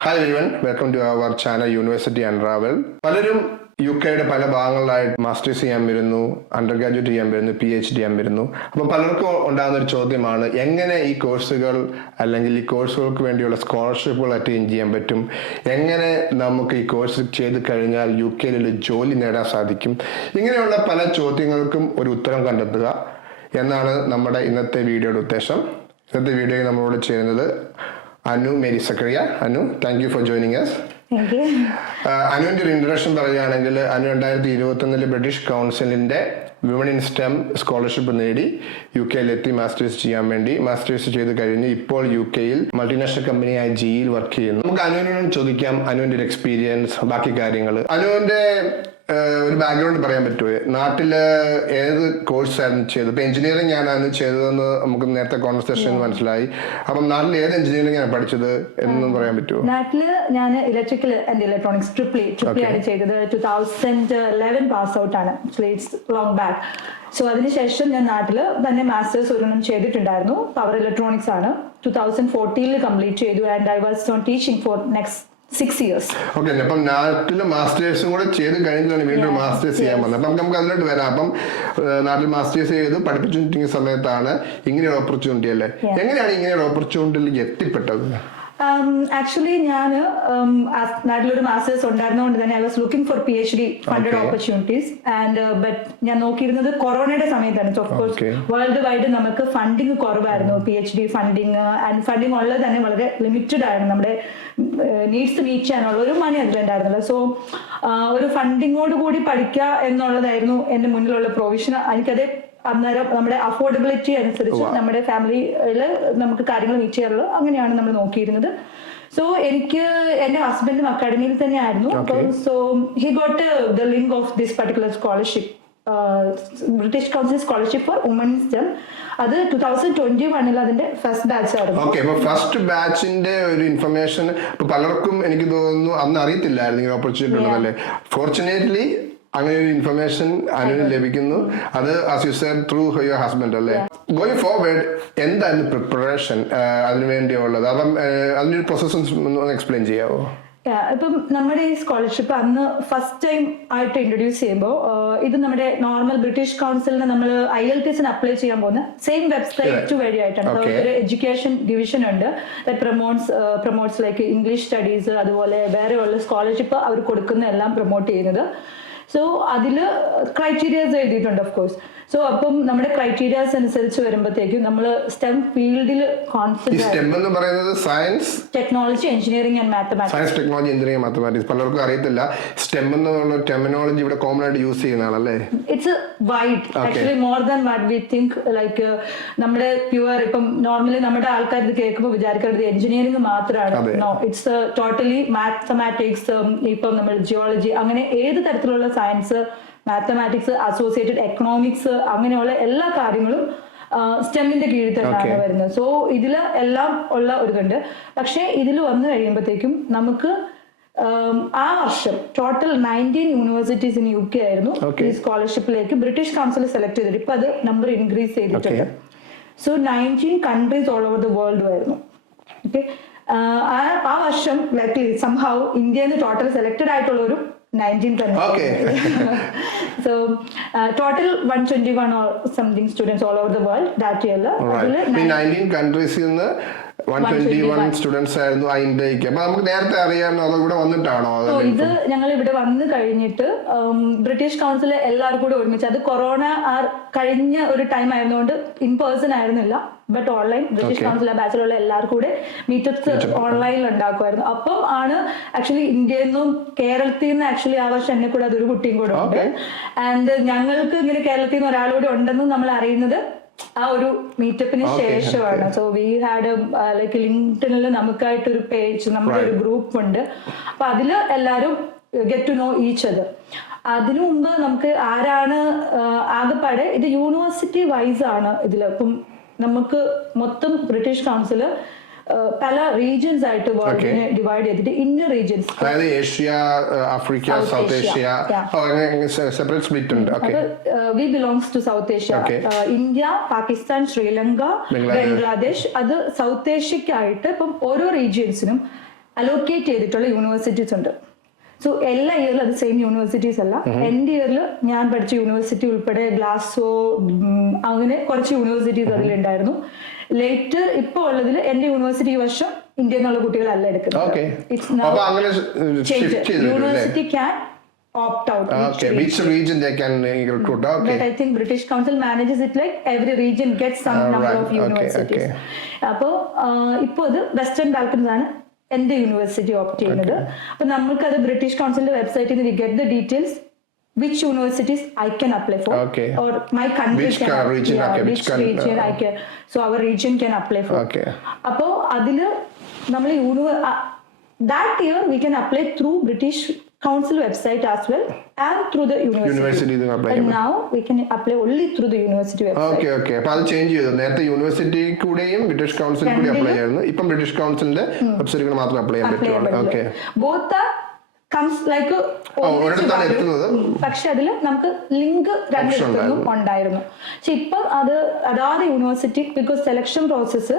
Hi everyone, welcome to our channel University Unravel. പലരും യുകെയുടെ പല ഭാഗങ്ങളിലായിട്ട് masters ചെയ്യാൻ വരുന്നു, അണ്ടർ ഗ്രാജുവേറ്റ് ചെയ്യാൻ വരുന്നു, PhD ചെയ്യാൻ വരുന്നു. അപ്പം പലർക്കും ഉണ്ടാകുന്ന ഒരു ചോദ്യമാണ് എങ്ങനെ ഈ കോഴ്സുകൾ അല്ലെങ്കിൽ ഈ കോഴ്സുകൾക്ക് വേണ്ടിയുള്ള സ്കോളർഷിപ്പുകൾ അറ്റൈൻ ചെയ്യാൻ പറ്റും, എങ്ങനെ നമുക്ക് ഈ കോഴ്സ് ചെയ്ത് കഴിഞ്ഞാൽ യുകെയിൽ ഒരു ജോലി നേടാൻ സാധിക്കും. ഇങ്ങനെയുള്ള പല ചോദ്യങ്ങൾക്കും ഒരു ഉത്തരം കണ്ടെത്തുക എന്നാണ് നമ്മുടെ ഇന്നത്തെ വീഡിയോയുടെ ഉദ്ദേശം. ഇന്നത്തെ വീഡിയോയിൽ നമ്മളോട് ചെയ്യുന്നത് Anu Mary Zakaria. Anu, thank you for joining us. Thank you. അനുവിൻ്റെ ഒരു ഇൻട്രഡക്ഷൻ പറയുകയാണെങ്കിൽ അനു 2021 ബ്രിട്ടീഷ് കൗൺസിലിന്റെ വിമൺ ഇൻ സ്റ്റെം സ്കോളർഷിപ്പ് നേടി യുകെയിലെത്തി മാസ്റ്റേഴ്സ് ചെയ്യാൻ വേണ്ടി. മാസ്റ്റേഴ്സ് ചെയ്ത് കഴിഞ്ഞ് ഇപ്പോൾ യുകെയിൽ മൾട്ടിനാഷണൽ കമ്പനിയായ ജിയിൽ വർക്ക് ചെയ്യുന്നു. നമുക്ക് അനുവിനോട് ചോദിക്കാം അനുവിന്റെ ഒരു എക്സ്പീരിയൻസ്, ബാക്കി കാര്യങ്ങൾ. അനുവിന്റെ ഒരു ബാക്ക്ഗ്രൗണ്ട് പറയാൻ പറ്റുമോ? നാട്ടില് ഏത് കോഴ്സായിരുന്നു ചെയ്തത്? ഇപ്പൊ എഞ്ചിനീയറിംഗ് ഞാനാണ് ചെയ്തതെന്ന് നമുക്ക് നേരത്തെ കോൺവെർസേഷൻ മനസ്സിലായി. അപ്പം നാട്ടിൽ ഏത് എഞ്ചിനീയറിംഗ് ആണ് പഠിച്ചത് എന്നും പറയാൻ പറ്റുമോ? നാട്ടില് ഞാൻ ഇലക്ട്രിക്കൽ ആൻഡ് ഇലക്ട്രോണിക്സ് ട്രിപ്പിൾ ആണ് ചെയ്തത്. 2011 പാസ് ഔട്ട് ആണ്. Long back. സോ അതിനുശേഷം ഞാൻ നാട്ടില് തന്നെ മാസ്റ്റേഴ്സ് ഒരെണ്ണം ചെയ്തിട്ടുണ്ടായിരുന്നു. പവർ ഇലക്ട്രോണിക്സ് ആണ്. 2014 കംപ്ലീറ്റ് ചെയ്തു and I was on teaching for next 6 years. Okay, അപ്പം നാട്ടില് മാസ്റ്റേഴ്സും കൂടെ ചെയ്ത് കഴിഞ്ഞിട്ടാണ് വീണ്ടും മാസ്റ്റേഴ്സ് ചെയ്യാൻ വന്നത്. അപ്പം നമുക്ക് അതിലോട്ട് വരാം. അപ്പം നാട്ടിൽ മാസ്റ്റേഴ്സ് ചെയ്ത് പഠിപ്പിച്ചിരിക്കുന്ന സമയത്താണ് ഇങ്ങനെയുള്ള ഓപ്പർച്യൂണിറ്റി അല്ലേ? എങ്ങനെയാണ് ഇങ്ങനെയുള്ള ഓപ്പർച്യൂണിറ്റിയിലേക്ക് എത്തിപ്പെട്ടത്? ആക്ച്വലി ഞാൻ നാട്ടിലൊരു മാസ്റ്റേഴ്സ് ഉണ്ടായിരുന്നതുകൊണ്ട് തന്നെ I was looking for PhD funded opportunities and but ഞാൻ നോക്കിയിരുന്നത് കൊറോണയുടെ സമയത്താണ്. ഓഫ് കോഴ്സ് വേൾഡ് വൈഡ് നമുക്ക് ഫണ്ടിങ് കുറവായിരുന്നു. PhD ഫണ്ടിങ് ആൻഡ് ഫണ്ടിങ് ഉള്ളത് തന്നെ വളരെ ലിമിറ്റഡ് ആയിരുന്നു. നമ്മുടെ നീഡ്സ് മീറ്റ് ചെയ്യാനുള്ള ഒരു മണി അതിലുണ്ടായിരുന്നില്ല. സോ ഒരു ഫണ്ടിങ്ങോട് കൂടി പഠിക്കുക എന്നുള്ളതായിരുന്നു എൻ്റെ മുന്നിലുള്ള പ്രൊവിഷൻ. എനിക്കത് അന്നേരം നമ്മുടെ അഫോർഡബിലിറ്റി അനുസരിച്ച് നമ്മുടെ ഫാമിലിയിൽ നമുക്ക് കാര്യങ്ങൾ മീറ്റ് ചെയ്യാറുള്ളൂ. അങ്ങനെയാണ് നമ്മൾ നോക്കിയിരുന്നത്. സോ എനിക്ക് എന്റെ ഹസ്ബൻഡും അക്കാഡമിയിൽ തന്നെ ആയിരുന്നു. So he got the link of this particular scholarship, British council scholarship four woman stem. അത് 2021 അതിന്റെ ഫസ്റ്റ് ബാച്ച് ആയിരുന്നു. ഓക്കെ, അപ്പൊ ഫസ്റ്റ് ബാച്ചിന്റെ ഒരു ഇൻഫർമേഷൻ പലർക്കും എനിക്ക് തോന്നുന്നു അന്ന് അറിയത്തില്ലായിരുന്നു ഓപ്പർച്യൂണിറ്റി ഉള്ളതല്ലേ. ഫോർച്ചുനേറ്റ്ലി അങ്ങനെ ഒരു ഇൻഫർമേഷൻ അനുവിന് ലഭിക്കുന്നു. അത് as you said through your husband അല്ലേ. ഗോയിങ് ഫോർവേഡ് എന്തായിരുന്നു പ്രിപ്പറേഷൻ അതിനു വേണ്ടിയുള്ളത്? അപ്പം അതിന്റെ പ്രോസസ് ഒന്ന് എക്സ്പ്ലെയിൻ ചെയ്യാവോ? ഇപ്പം നമ്മുടെ ഈ സ്കോളർഷിപ്പ് അന്ന് ഫസ്റ്റ് ടൈം ആയിട്ട് ഇൻട്രൊഡ്യൂസ് ചെയ്യുമ്പോൾ ഇത് നമ്മുടെ നോർമൽ ബ്രിട്ടീഷ് കൗൺസിലിന് നമ്മൾ IELTS അപ്ലൈ ചെയ്യാൻ പോകുന്ന സെയിം വെബ്സൈറ്റ് വഴിയായിട്ടാണ്. ഒരു എഡ്യൂക്കേഷൻ ഡിവിഷൻ ഉണ്ട് പ്രൊമോട്ട്സ് ലൈക്ക് ഇംഗ്ലീഷ് സ്റ്റഡീസ്, അതുപോലെ വേറെ ഉള്ള സ്കോളർഷിപ്പ് അവർ കൊടുക്കുന്ന എല്ലാം പ്രൊമോട്ട് ചെയ്യുന്നത്. സോ അതില് ക്രൈറ്റീരിയാസ് എഴുതിയിട്ടുണ്ട് ഓഫ് കോഴ്സ്. സോ അപ്പം നമ്മുടെ ക്രൈറ്റീരിയാസ് അനുസരിച്ച് വരുമ്പോഴത്തേക്കും നമ്മൾ സ്റ്റെം ഫീൽഡിൽ science, technology, engineering and mathematics. Science, technology, engineering, mathematics പലർക്കും അറിയത്തില്ല. സ്റ്റെം എന്നുള്ള ടെർമിനോളജി ഇവിടെ കോമൺ ആയിട്ട് യൂസ് ചെയ്യുന്നതാണല്ലേ. It's wide actually, more than what we think. Like നമ്മുടെ പ്യുവർ ഇപ്പം നോർമലി നമ്മുടെ ആൾക്കാർ ഇത് കേൾക്കുമ്പോൾ വിചാരിക്കുന്നത് എഞ്ചിനീയറിംഗ് മാത്രമാണ്. നോ, ഇറ്റ്സ് ടോട്ടലി മാത്തമാറ്റിക്സ്, ഇപ്പം നമ്മൾ ജിയോളജി, അങ്ങനെ ഏത് തരത്തിലുള്ള സയൻസ്, മാത്തമാറ്റിക്സ്, അസോസിയേറ്റഡ് എക്കണോമിക്സ്, അങ്ങനെയുള്ള എല്ലാ കാര്യങ്ങളും സ്റ്റെമ്മിന്റെ കീഴിൽ തന്നെയാണ് വരുന്നത്. സോ ഇതില് എല്ലാം ഉള്ള ഒരു ഇതുണ്ട്. പക്ഷെ ഇതിൽ വന്നു കഴിയുമ്പോഴത്തേക്കും നമുക്ക് ആ വർഷം ടോട്ടൽ 19 യൂണിവേഴ്സിറ്റീസ് ഇൻ UK ആയിരുന്നു ഈ സ്കോളർഷിപ്പിലേക്ക് ബ്രിട്ടീഷ് കൗൺസിൽ സെലക്ട് ചെയ്തിട്ട്. ഇപ്പൊ അത് നമ്പർ ഇൻക്രീസ് ചെയ്തിട്ടുണ്ട്. So 19 countries all over the world ആയിരുന്നു. ഓക്കെ, ആ വർഷം ലൈക്ലി സംഹൗ ഇന്ത്യയിൽ നിന്ന് ടോട്ടൽ സെലക്ടഡ് ആയിട്ടുള്ള ഒരു 19 തന്നെ. So total 121 or something students all over the world that year. 19 countries in the 121 students ആയിരുന്നു ആ ഇന്ത്യക്ക്. അപ്പൊ നമുക്ക് നേരത്തെ അറിയാമോ അതോ ഇവിടെ വന്നിട്ടാണോ? ഇത് ഞങ്ങൾ ഇവിടെ വന്നു കഴിഞ്ഞിട്ട് ബ്രിട്ടീഷ് കൗൺസിൽ എല്ലാവർക്കും കൂടെ ഒരുമിച്ച്, അത് കൊറോണ കഴിഞ്ഞ ഒരു ടൈം ആയിരുന്നുകൊണ്ട് ഇൻ പേഴ്സൺ ആയിരുന്നില്ല, ബട്ട് ഓൺലൈൻ ബ്രിട്ടീഷ് കൗൺസിൽ ബാച്ചിലുള്ള എല്ലാവർക്കും കൂടെ മീറ്റപ്സ് ഓൺലൈനിൽ ഉണ്ടാക്കുമായിരുന്നു. അപ്പം ആണ് ആക്ച്വലി ഇന്ത്യയിൽ നിന്നും കേരളത്തിൽ നിന്ന് ആക്ച്വലി ആ വർഷം എന്നെ കൂടെ അതൊരു കുട്ടിയും കൂടെ ഉണ്ട്. ആൻഡ് ഞങ്ങൾക്ക് ഇങ്ങനെ കേരളത്തിൽ നിന്ന് ഒരാളൂടെ ഉണ്ടെന്ന് നമ്മൾ അറിയുന്നത് ആ ഒരു മീറ്റപ്പിന് ശേഷമാണ്. സോ വി ഹാഡ് ലൈക്ക് ലിങ്ക്ഡിനിൽ നമുക്കായിട്ടൊരു പേജ്, നമ്മുടെ ഒരു ഗ്രൂപ്പ് ഉണ്ട്. അപ്പൊ അതില് എല്ലാരും get to know each other. അതിനു മുമ്പ് നമുക്ക് ആരാണ് ആകെപ്പാടെ ഇത് യൂണിവേഴ്സിറ്റി വൈസ് ആണ് ഇതിൽ. ഇപ്പം നമുക്ക് മൊത്തം ബ്രിട്ടീഷ് കൗൺസില് പല റീജിയൻസ് ആയിട്ട് വേൾഡിനെ ഡിവൈഡ് ചെയ്തിട്ട് ഇന്ന റീജിയൻസ്, അതായത് Asia, Africa, South Asia, separate split ഉണ്ട്. We belongs to South Asia. India, Pakistan, Sri Lanka, Bangladesh, അത് സൗത്ത് ഏഷ്യക്കായിട്ട് ഇപ്പം ഓരോ റീജിയൻസിനും അലോക്കേറ്റ് ചെയ്തിട്ടുള്ള യൂണിവേഴ്സിറ്റീസ് ഉണ്ട്. സോ എല്ലാ ഇയറിലും അത് സെയിം യൂണിവേഴ്സിറ്റീസ് അല്ല. എൻ്റെ ഇയറിൽ ഞാൻ പഠിച്ച യൂണിവേഴ്സിറ്റി ഉൾപ്പെടെ ഗ്ലാസ്ഗോ അങ്ങനെ കുറച്ച് യൂണിവേഴ്സിറ്റീസ് അതിലുണ്ടായിരുന്നു. ലേറ്റ് ഇപ്പോൾ ഉള്ളതിൽ എൻ്റെ യൂണിവേഴ്സിറ്റി ഈ വർഷം ഇന്ത്യയിൽ നിന്നുള്ള കുട്ടികളല്ല എടുക്കുന്നത്. University can opt out. Okay, which region they can recruit? Okay. But I think British Council manages it like every region gets some number of universities. അപ്പോൾ ഇപ്പോൾ അത് വെസ്റ്റേൺ ബാൽക്കൺസ് ആണ് എൻ്റെ യൂണിവേഴ്സിറ്റി ഓപ്റ്റ് ചെയ്യുന്നത്. അപ്പൊ നമുക്കത് ബ്രിട്ടീഷ് കൗൺസിലിന്റെ വെബ്സൈറ്റിൽ നിന്ന് get the details which universities I can apply for, or my country which region I can, so our region can apply for. അപ്പോ അതില് നമ്മൾ that year we can apply through British Council website as well and through the university. And now we can apply only through the university website. Okay. അപ്പോൾ അത് change ചെയ്തു. നേരത്തെ university കൂടെയും British council കൂടി apply ചെയ്യായിരുന്നു. ഇപ്പം British കൗൺസിലിന്റെ വെബ്സൈറ്റിൽ മാത്രം അപ്ലൈ ചെയ്യാൻ പറ്റുള്ളൂ. Okay. Both are comes like പക്ഷെ അതില് നമുക്ക് ലിങ്ക് രണ്ടിടത്തുനിന്നും ഉണ്ടായിരുന്നു. പക്ഷെ ഇപ്പം അത് അതാത് യൂണിവേഴ്സിറ്റി ബിക്കോസ് സെലക്ഷൻ പ്രോസസ്സ്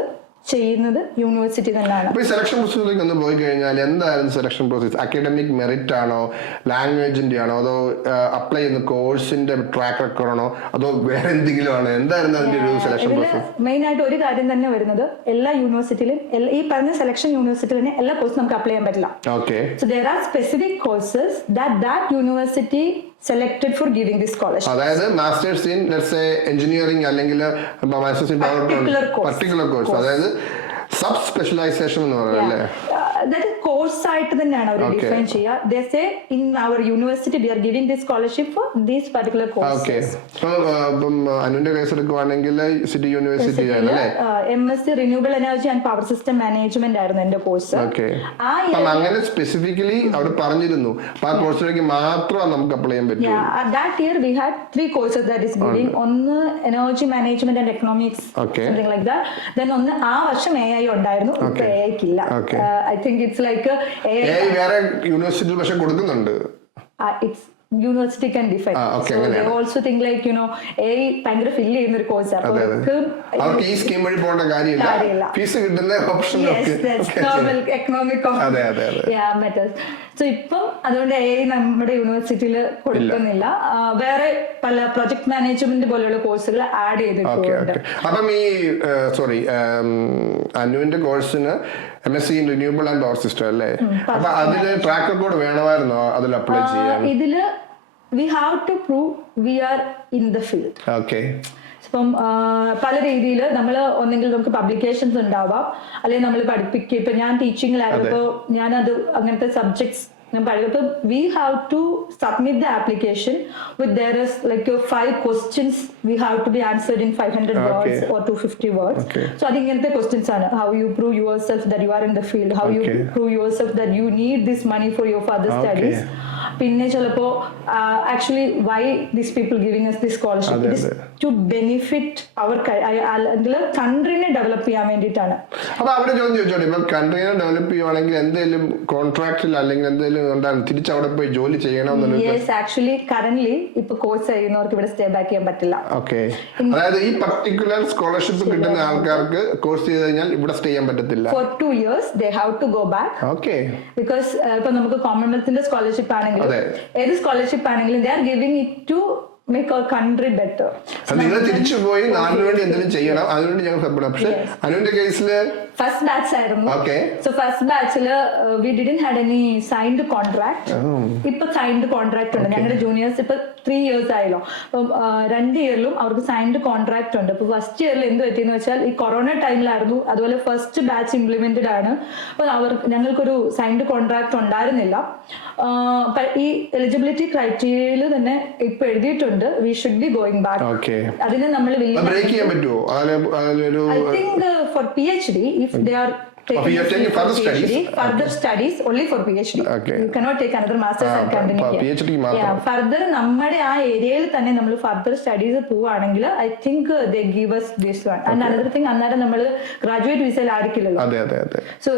ചെയ്യുന്നത് യൂണിവേഴ്സിറ്റി തന്നെയാണ്. സെലക്ഷൻ പ്രോസസ്സിലേക്ക് ഒന്ന് പോയി കഴിഞ്ഞാൽ എന്തായിരുന്നു സെലക്ഷൻ പ്രോസസ്? അക്കാഡമിക് മെറിറ്റ് ആണോ, ലാംഗ്വേജിന്റെ ആണോ, അതോ അപ്ലൈ ചെയ്യുന്ന കോഴ്സിന്റെ ട്രാക്ക് റെക്കോർഡ് ആണോ, അതോ വേറെ എന്തെങ്കിലും ആണോ? എന്തായിരുന്നു അതിന്റെ ഒരു സെലക്ഷൻ പ്രോസസ്? മെയിൻ ആയിട്ട് ഒരു കാര്യം തന്നെ വരുന്നത് എല്ലാ യൂണിവേഴ്സിറ്റിയിലും ഈ പറഞ്ഞ സെലക്ഷൻ യൂണിവേഴ്സിറ്റി തന്നെ എല്ലാ കോഴ്സും നമുക്ക് അപ്ലൈ ചെയ്യാൻ പറ്റില്ല. So there are specific courses that university selected for giving this scholarship. അതായത് masters in let's say engineering അല്ലെങ്കിൽ മാസ്റ്റേഴ്സ് ഇൻ പർട്ടിക്കുലർ കോഴ്സ്, അതായത് സബ് സ്പെഷ്യലൈസേഷൻ എന്ന് പറയുന്നത് അതായത് കോഴ്സ് ആയിട്ട് തന്നെയാണ് അവർ ഡിഫൈൻ ചെയ്യുക. They say in our university we are giving this scholarship for these particular courses. ഇപ്പം അനുവിന്റെ കേസ് എടുക്കുവാണെങ്കിൽ city university MSc renewable energy and power system management ആയിരുന്നു എന്റെ കോഴ്സ്. അങ്ങനെ സ്പെസിഫിക്കലി അവർ പറഞ്ഞിരുന്നു ആ കോഴ്സിലേക്ക് മാത്രം നമുക്ക് അപ്ലൈ ചെയ്യാൻ പറ്റും. That year we had 3 courses that is giving. ഒന്ന് energy management and economics, something like that. Then ഒന്ന് ആ വർഷം AI ഉണ്ടായിരുന്നു, ഇപ്പൊ AI ഇല്ല. I think it's like AI വേറെ യൂണിവേഴ്സിറ്റി പക്ഷെ കൊടുക്കുന്നുണ്ട്. It's university can define. So they also think like AI ഭയങ്കര ഫില്ല് ചെയ്യുന്ന ഒരു കോഴ്സ് ആണ്. അവർക്ക് ഈ സ്കീം വഴി പോകേണ്ട കാര്യമില്ല, ഫീസ് കിട്ടുന്ന ഓപ്ഷൻ എക്കണോമിക് മെത്തേഡ്സ്. സോ ഇപ്പം അതുകൊണ്ട് AI നമ്മുടെ യൂണിവേഴ്സിറ്റിയിൽ കൊടുക്കുന്നില്ല. വേറെ പല പ്രൊജക്ട് മാനേജ്മെന്റ് പോലെയുള്ള കോഴ്സുകൾ ആഡ് ചെയ്തിട്ടുണ്ട്. അപ്പം ഈ അനുവിന്റെ കോഴ്സിന് MSc in renewable and power system അല്ലേ? അപ്പൊ അതില് ട്രാക്ക് റെക്കോർഡ് വേണമായിരുന്നോ അതിൽ അപ്ലൈ ചെയ്യാൻ? ഇതില് we have to prove we are in the field. ഇപ്പം പല രീതിയിൽ നമ്മൾ ഒന്നെങ്കിൽ നമുക്ക് പബ്ലിക്കേഷൻസ് ഉണ്ടാവാം, അല്ലെങ്കിൽ നമ്മൾ പഠിപ്പിക്കുക. ഇപ്പൊ ഞാൻ ടീച്ചിങ്ങിലായിരുന്നപ്പോ ഞാനത് അങ്ങനത്തെ subjects But we have to submit the application with there is like 5 questions we have to be answered in 500 words or 250 words. So I think the questions are how you prove yourself that you are in the field, how you prove yourself that you need this money for your further studies. പിന്നെ ചിലപ്പോ actually why these people giving us this scholarship is to benefit our കൺട്രീനെ develop ചെയ്യാൻ വേണ്ടിയിട്ടാണ്. അപ്പൊ അവിടെ ചോദിച്ചോട്ടെ, ഇപ്പൊ കൺട്രീനെ develop ചെയ്യുവാണെങ്കിൽ എന്തെങ്കിലും കോൺട്രാക്റ്റിൽ അല്ലെങ്കിൽ എന്തെങ്കിലും തിരിച്ച് അവിടെ പോയി ജോലി ചെയ്യണമെന്നുള്ളത്? യെസ്, ആക്ച്വലി കറന്റ്ലി ഇപ്പൊ കോഴ്സ് ചെയ്യുന്നവർക്ക് ഇവിടെ സ്റ്റേ ബാക്ക് ചെയ്യാൻ പറ്റില്ല. അതായത് ഈ പർട്ടിക്കുലർ സ്കോളർഷിപ്പ് കിട്ടുന്ന ആൾക്കാർക്ക് കോഴ്സ് ചെയ്ത് കഴിഞ്ഞാൽ ഇവിടെ സ്റ്റേ ചെയ്യാൻ പറ്റത്തില്ല. For 2 years they have to go back. Because ഇപ്പൊ നമുക്ക് കോമൺവെൽത്തിന്റെ സ്കോളർഷിപ്പ് ആണെങ്കിലും ഏത് സ്കോളർഷിപ്പ് ആണെങ്കിലും they are giving it to make our country better. നിങ്ങൾ തിരിച്ചു പോയി നാടിന് വേണ്ടി എന്തെങ്കിലും ചെയ്യണം, അതിനുവേണ്ടി ഞങ്ങൾ സപ്പോർട്ട്. പക്ഷെ അനുവിന്റെ കേസില് ഫസ്റ്റ് ബാച്ച് ആയിരുന്നു. സോ ഫസ്റ്റ് ബാച്ചില് we didn't had any signed contract. ഇപ്പൊ സൈൻഡ് കോൺട്രാക്ട് ഉണ്ട്. ഞങ്ങളുടെ ജൂനിയേഴ്സ് ഇപ്പൊ 3 years ആയല്ലോ. അപ്പം 2 ഇയറിലും അവർക്ക് സൈൻഡ് കോൺട്രാക്ട് ഉണ്ട്. അപ്പൊ ഫസ്റ്റ് ഇയറിൽ എന്ത് പറ്റിയെന്ന് വെച്ചാൽ ഈ കൊറോണ ടൈമിലായിരുന്നു, അതുപോലെ ഫസ്റ്റ് ബാച്ച് ഇംപ്ലിമെന്റഡ് ആണ്. അപ്പൊ ഞങ്ങൾക്കൊരു സൈൻഡ് കോൺട്രാക്ട് ഉണ്ടായിരുന്നില്ല. ഈ എലിജിബിലിറ്റി ക്രൈറ്റീരിയയിൽ തന്നെ ഇപ്പൊ എഴുതിയിട്ടുണ്ട് we should be going back. അതിനെ നമ്മൾ ബ്രേക്ക് ചെയ്യാൻ പറ്റുമോ? I think for PhD if they are taking further studies only for PhD. You cannot take another master's and continue here. Further നമ്മുടെ ആ ഏരിയയിൽ തന്നെ നമ്മൾ ഫർദർ സ്റ്റഡീസ് പോവുകയാണെങ്കിൽ I think they give us this one. And another thing, അന്നേരം നമ്മൾ graduate വിസയിൽ ആയിരിക്കില്ലല്ലോ. So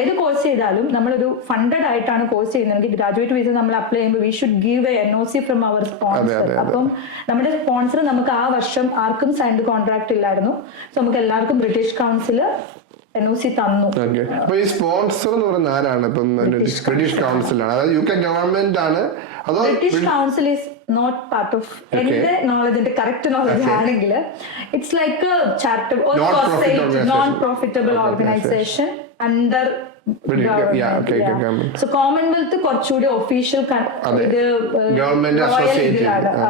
ഏത് കോഴ്സ് ചെയ്താലും നമ്മളൊരു ഫണ്ടഡ് ആയിട്ടാണ് കോഴ്സ് ചെയ്യുന്നതെങ്കിൽ ഗ്രാജുവേറ്റ് വിസ നമ്മൾ അപ്ലൈ ചെയ്യുമ്പോൾ we should give a NOC from our sponsor. അപ്പം നമ്മുടെ സ്പോൺസർ നമുക്ക് ആ വർഷം ആർക്കും സൈൻഡ് കോൺട്രാക്ട് ഇല്ലായിരുന്നു. സോ നമുക്ക് എല്ലാവർക്കും ബ്രിട്ടീഷ് കൗൺസിൽ NOC തന്നു. അപ്പൊ ഈ സ്പോൺസർ എന്ന് പറയുന്ന ആരാണ്? ഇപ്പം ബ്രിട്ടീഷ് കൗൺസിലാണ്, അതായത് UK ഗവൺമെന്റ് ആണ് അതോ? British council is not part of എന്റെ നോളജിന്റെ കറക്റ്റ് നോളജ് ആണെങ്കിൽ it's like charitable non profitable organisation under so commonwealth കുറച്ചുകൂടി ഒഫീഷ്യൽ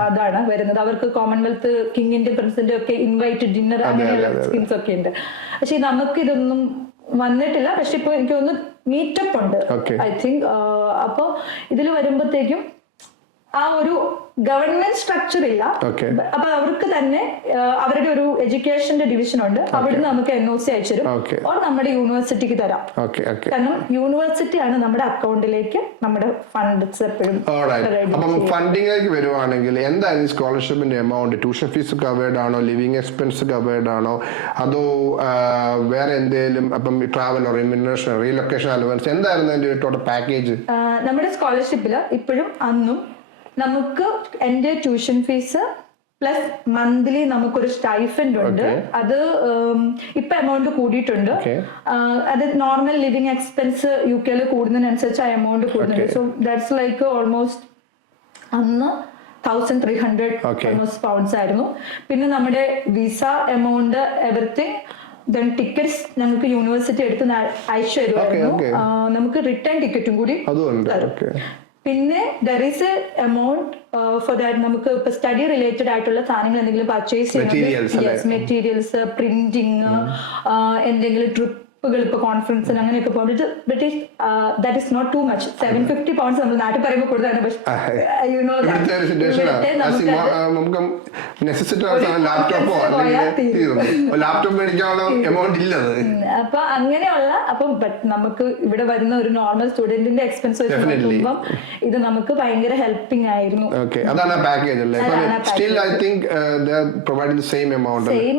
അതാണ് വരുന്നത്. അവർക്ക് കോമൺവെൽത്ത് കിങ്ങിന്റെ പ്രസിഡന്റ് ഒക്കെ ഇൻവൈറ്റ് ഡിന്നർ അങ്ങനെയുള്ള സ്കീംസ് ഒക്കെ ഉണ്ട്. പക്ഷെ നമുക്ക് ഇതൊന്നും വന്നിട്ടില്ല. പക്ഷെ ഇപ്പൊ എനിക്ക് ഒന്ന് മീറ്റപ്പ് ഉണ്ട് ഐ തിങ്ക്. അപ്പൊ ഇതിൽ വരുമ്പോഴത്തേക്കും ആ ഒരു ഗവൺമെന്റ് സ്ട്രക്ചർ ഇല്ല. അപ്പൊ അവർക്ക് തന്നെ അവരുടെ ഒരു എഡ്യൂക്കേഷന്റെ ഡിവിഷൻ ഉണ്ട്. അവിടുന്ന് നമുക്ക് NOC അയച്ചു തരും, ഓർ നമ്മുടെ യൂണിവേഴ്സിറ്റിക്ക് തരാം. കാരണം യൂണിവേഴ്സിറ്റിയാണ് നമ്മുടെ അക്കൗണ്ടിലേക്ക് നമ്മുടെ ഫണ്ട്സ് എപ്പോഴും. ഫണ്ടിങ്ങിലേക്ക് വരുവാണെങ്കിൽ എന്തായാലും സ്കോളർഷിപ്പിന്റെ എമൗണ്ട്, ട്യൂഷൻ ഫീസ് കവേർഡ് ആണോ, ലിവിംഗ് എക്സ്പെൻസ് കവേർഡ് ആണോ, അതോ വേറെ എന്തെങ്കിലും അപ്പം ട്രാവൽ റീമിനറേഷൻ, റീലൊക്കേഷൻ അലവൻസ്, എന്തായിരുന്നു അതിന്റെ ടോട്ടൽ പാക്കേജ്? നമ്മുടെ സ്കോളർഷിപ്പില് ഇപ്പോഴും അന്നും നമുക്ക് എന്റെ ട്യൂഷൻ ഫീസ് പ്ലസ് മന്ത്ലി നമുക്കൊരു സ്റ്റൈഫൻഡ് ഉണ്ട്. അത് ഇപ്പൊ എമൗണ്ട് കൂടിയിട്ടുണ്ട്. അത് നോർമൽ ലിവിംഗ് എക്സ്പെൻസ് UK കൂടുന്നതിനനുസരിച്ച് ആ എമൗണ്ട് കൂടുന്നുണ്ട്. സോ ദാറ്റ്സ് ലൈക്ക് ഓൾമോസ്റ്റ് അന്ന് 1300 പൗണ്ട്സ് ആയിരുന്നു. പിന്നെ നമ്മുടെ visa amount, everything, then tickets ഞങ്ങൾക്ക് യൂണിവേഴ്സിറ്റി എടുത്ത് അയച്ചു തരുമായിരുന്നു. നമുക്ക് റിട്ടേൺ ടിക്കറ്റും കൂടി തരും. പിന്നെ there is A amount for that. നമുക്ക് ഇപ്പൊ സ്റ്റഡി റിലേറ്റഡ് ആയിട്ടുള്ള സാധനങ്ങൾ എന്തെങ്കിലും പർച്ചേസ് ചെയ്യണം, മെറ്റീരിയൽസ്, പ്രിന്റിങ്, എന്തെങ്കിലും ട്രിപ്പുകൾ, ഇപ്പൊ കോൺഫറൻസിന് അങ്ങനെയൊക്കെ പോകുന്നത് that is not too much. 750 pounds നമ്മൾ നാട്ടിൽ പറയുമ്പോൾ കൂടുതലാണ്. പക്ഷേ അപ്പൊ അങ്ങനെയുള്ള അപ്പം നമുക്ക് ഇവിടെ വരുന്ന ഒരു നോർമൽ സ്റ്റുഡന്റിന്റെ എക്സ്പെൻസ് വെച്ച് നോക്കുമ്പോൾ ഇത് നമുക്ക് ഭയങ്കര ഹെൽപ്പിംഗ് ആയിരുന്നു. സെയിം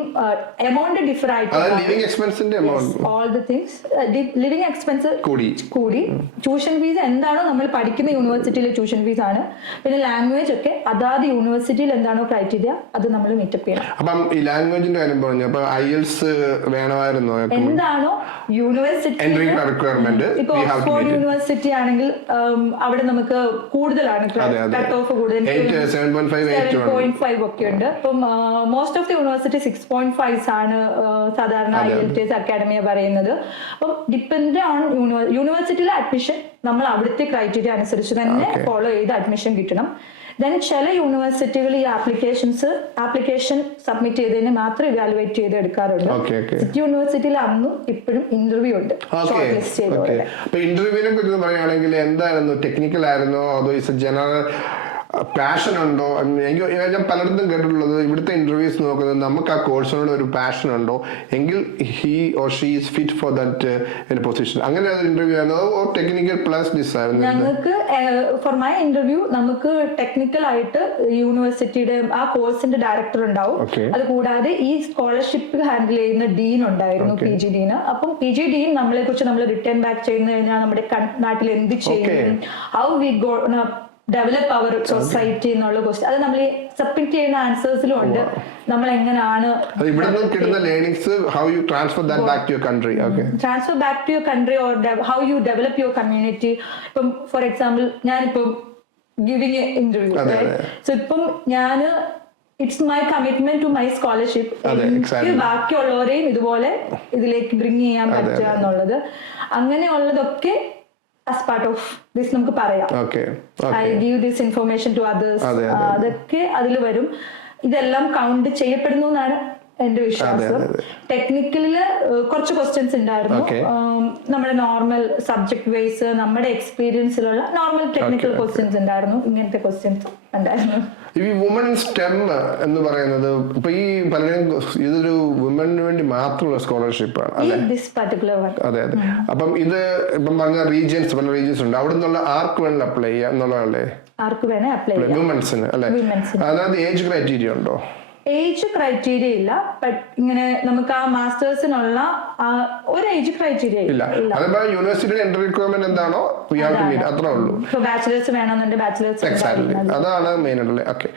എമൗണ്ട് ഡിഫർ ആയിട്ട് all the things. Living expense കൂടി. ട്യൂഷൻ ഫീസ് എന്താണോ നമ്മൾ പഠിക്കുന്ന യൂണിവേഴ്സിറ്റിയിലെ ട്യൂഷൻ ഫീസ് ആണ്. പിന്നെ ലാംഗ്വേജ് ഒക്കെ അതാത് യൂണിവേഴ്സിറ്റിയിൽ എന്താണോ ക്രൈറ്റീരിയ അത് നമ്മൾ മീറ്റപ്പ് ചെയ്യണം. അപ്പം ഈ ലാംഗ്വേജിന്റെ കാര്യം പറഞ്ഞു, അപ്പൊ IELTS വേണമായിരുന്നു. എന്താണോ യൂണിവേഴ്സിറ്റി, ഇപ്പൊ ഓക്സ്ഫോർഡ് യൂണിവേഴ്സിറ്റി ആണെങ്കിൽ അവിടെ നമുക്ക് കൂടുതലാണ് കട്ട് ഓഫ് കൂടുതൽ, 7.5 ഒക്കെ ഉണ്ട്. അപ്പം മോസ്റ്റ് ഓഫ് ദി യൂണിവേഴ്സിറ്റി 6.5 ആണ് സാധാരണ IELTS അക്കാഡമിയ പറയുന്നത്. അപ്പം ഡിപ്പെൻഡ് ഓൺ യൂണിവേഴ്സിറ്റിയിലെ അഡ്മിഷൻ നമ്മൾ അവിടുത്തെ ക്രൈറ്റീരിയ അനുസരിച്ച് തന്നെ ഫോളോ ചെയ്ത് അഡ്മിഷൻ കിട്ടണം. ദെൻ ചില യൂണിവേഴ്സിറ്റികൾ ഈ ആപ്ലിക്കേഷൻ സബ്മിറ്റ് ചെയ്തതിന് മാത്രം ഇവാലുവേറ്റ് ചെയ്ത് എടുക്കാറുണ്ട്. സിറ്റി യൂണിവേഴ്സിറ്റിയിൽ അന്നും ഇപ്പോഴും ഇന്റർവ്യൂ ഉണ്ട്. ഇന്റർവ്യൂവിനെ കുറിച്ച് പറയുകയാണെങ്കിൽ എന്തായിരുന്നു, ടെക്നിക്കൽ ആയിരുന്നോ അതോ ജനറൽ പാഷൻ ഉണ്ടോ? ഞാൻ പലയിടത്തും കേട്ടിട്ടുള്ളത് ഇവിടുത്തെ ഇന്റർവ്യൂസ് നോക്കുന്നത് നമുക്ക് ആ കോഴ്സിനോട് ഒരു പാഷൻ ഉണ്ടോ എങ്കിൽ he or she is fit for that position. അങ്ങനെ ഇന്റർവ്യൂ ആണോ ടെക്നിക്കൽ പ്ലസ് ദിസ് ആയിരുന്നു? ഞങ്ങൾക്ക് ഫോർ മൈ ഇന്റർവ്യൂ നമുക്ക് ടെക്നിക്കൽ ആയിട്ട് യൂണിവേഴ്സിറ്റിയുടെ ആ കോഴ്സിന്റെ ഡയറക്ടർ ഉണ്ടാവും. അത് കൂടാതെ ഈ സ്കോളർഷിപ്പ് ഹാൻഡിൽ ചെയ്യുന്ന ഡീൻ ഉണ്ടായിരുന്നു, PG ഡീൻ. അപ്പം PG ഡീൻ നമ്മളെ കുറിച്ച് നമ്മൾ റിട്ടേൺ ബാക്ക് ചെയ്യുന്ന കഴിഞ്ഞാൽ നമ്മുടെ നാട്ടിൽ എന്ത് ചെയ്യും, how we go develop our society എന്നുള്ള ക്വസ്റ്റ്യൻ അത് നമ്മൾ സബ്മിറ്റ് ചെയ്യുന്ന ആൻസേഴ്സിലും ഉണ്ട്. നമ്മൾ എങ്ങനെയാണ് transfer back to your country or how you develop your community. ഇപ്പം ഫോർ എക്സാമ്പിൾ ഞാനിപ്പം ഗിവിംഗ് ഇന്റർവ്യൂ, സോ ഇപ്പം ഞാന് it's my commitment to my scholarship. എനിക്ക് ബാക്കിയുള്ളവരെയും ഇതുപോലെ ഇതിലേക്ക് ബ്രിങ് ചെയ്യാൻ പറ്റുക എന്നുള്ളത്, അങ്ങനെയുള്ളതൊക്കെ as part of this നമുക്ക് പറയാം. I give this information to others. അതൊക്കെ അതിൽ വരും. ഇതെല്ലാം കൗണ്ട് ചെയ്യപ്പെടുന്നു എന്നാണ് എന്റെ വിശ്വാസം. ടെക്നിക്കലില് കുറച്ച് ക്വസ്റ്റ്യൻസ് ഉണ്ടായിരുന്നു. നമ്മുടെ നോർമൽ സബ്ജക്ട് വൈസ് നമ്മുടെ എക്സ്പീരിയൻസിലുള്ള നോർമൽ ടെക്നിക്കൽ ക്വസ്റ്റ്യൻസ് ഉണ്ടായിരുന്നു. ഇങ്ങനത്തെ ക്വസ്റ്റ്യൻസ് ഉണ്ടായിരുന്നു. ഈ വുമൺ സ്റ്റെം എന്ന് പറയുന്നത് ഇപ്പൊ ഈ പലരും ഇതൊരു വുമന് വേണ്ടി മാത്രമുള്ള സ്കോളർഷിപ്പാണ്. അതെ. അപ്പം ഇത് ഇപ്പം പറഞ്ഞ റീജിയൻസ്, പല റീജിയൻസ് ഉണ്ട്, അവിടെ നിന്നുള്ള ആർക്ക് വേണം അപ്ലൈ ചെയ്യാം എന്നുള്ളതല്ലേ? ആർക്ക് വേണേ അപ്ലൈ ചെയ്യാം, വുമൻസിന് അല്ലെ? അതിനകത്ത് ഏജ് ക്രൈറ്റീരിയ ഉണ്ടോ? ഏജ് ക്രൈറ്റീരിയ ഇല്ല. ബട്ട് ഇങ്ങനെ നമുക്ക് ആ മാസ്റ്റേഴ്സിനുള്ള ഒരു ഏജ് ക്രൈറ്റീരിയ ഇല്ല. യൂണിവേഴ്സിറ്റിയുടെ എൻട്രി റിക്വയർമെന്റ് എന്താണോ അത്രേ ഉള്ളൂ. ബാച്ചിലേഴ്സ് വേണമെന്നുണ്ട്, ബാച്ചിലേഴ്സ് അതാണ് മെയിൻ ആയിട്ടുള്ളത്. ഓക്കെ,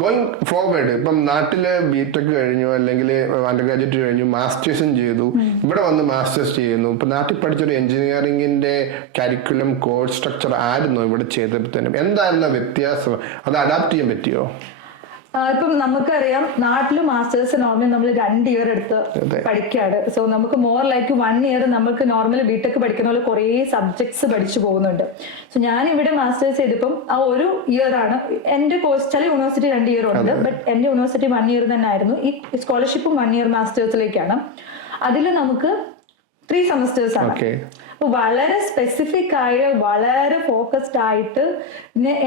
ഗോയിങ് ഫോർവേഡ് ഇപ്പം നാട്ടില് ബിടെക് കഴിഞ്ഞു അല്ലെങ്കിൽ അണ്ടർ ഗ്രാജുവേറ്റ് കഴിഞ്ഞു മാസ്റ്റേഴ്സും ചെയ്തു, ഇവിടെ വന്ന് മാസ്റ്റേഴ്സ് ചെയ്യുന്നു. ഇപ്പൊ നാട്ടിൽ പഠിച്ചൊരു എഞ്ചിനീയറിംഗിന്റെ കരിക്കുലം കോഴ്സ് സ്ട്രക്ചർ ആയിരുന്നു ഇവിടെ ചെയ്തപ്പോഴത്തേനും എന്തായിരുന്നു വ്യത്യാസം? അത് അഡാപ്റ്റ് ചെയ്യാൻ പറ്റിയോ? ഇപ്പം നമുക്കറിയാം നാട്ടില് മാസ്റ്റേഴ്സ് നോർമലി നമ്മൾ 2 ഇയർ എടുത്ത് പഠിക്കാണ്. സോ നമുക്ക് മോർ ലൈക്ക് 1 ഇയർ നമുക്ക് നോർമലി ബിടെക് പഠിക്കുന്ന പോലെ കുറേ സബ്ജക്ട്സ് പഠിച്ചു പോകുന്നുണ്ട്. സോ ഞാൻ ഇവിടെ മാസ്റ്റേഴ്സ് ചെയ്തപ്പം ആ 1 ഇയർ ആണ് എന്റെ കോഴ്സ്. ചില യൂണിവേഴ്സിറ്റി 2 ഇയർ ഉണ്ട്, ബട്ട് എന്റെ യൂണിവേഴ്സിറ്റി 1 ഇയർ തന്നെ ആയിരുന്നു. ഈ സ്കോളർഷിപ്പും 1 ഇയർ മാസ്റ്റേഴ്സിലേക്കാണ്. അതിൽ നമുക്ക് 3 സെമസ്റ്റേഴ്സ് ആണ്. വളരെ സ്പെസിഫിക് ആയ വളരെ ഫോക്കസ്ഡ് ആയിട്ട്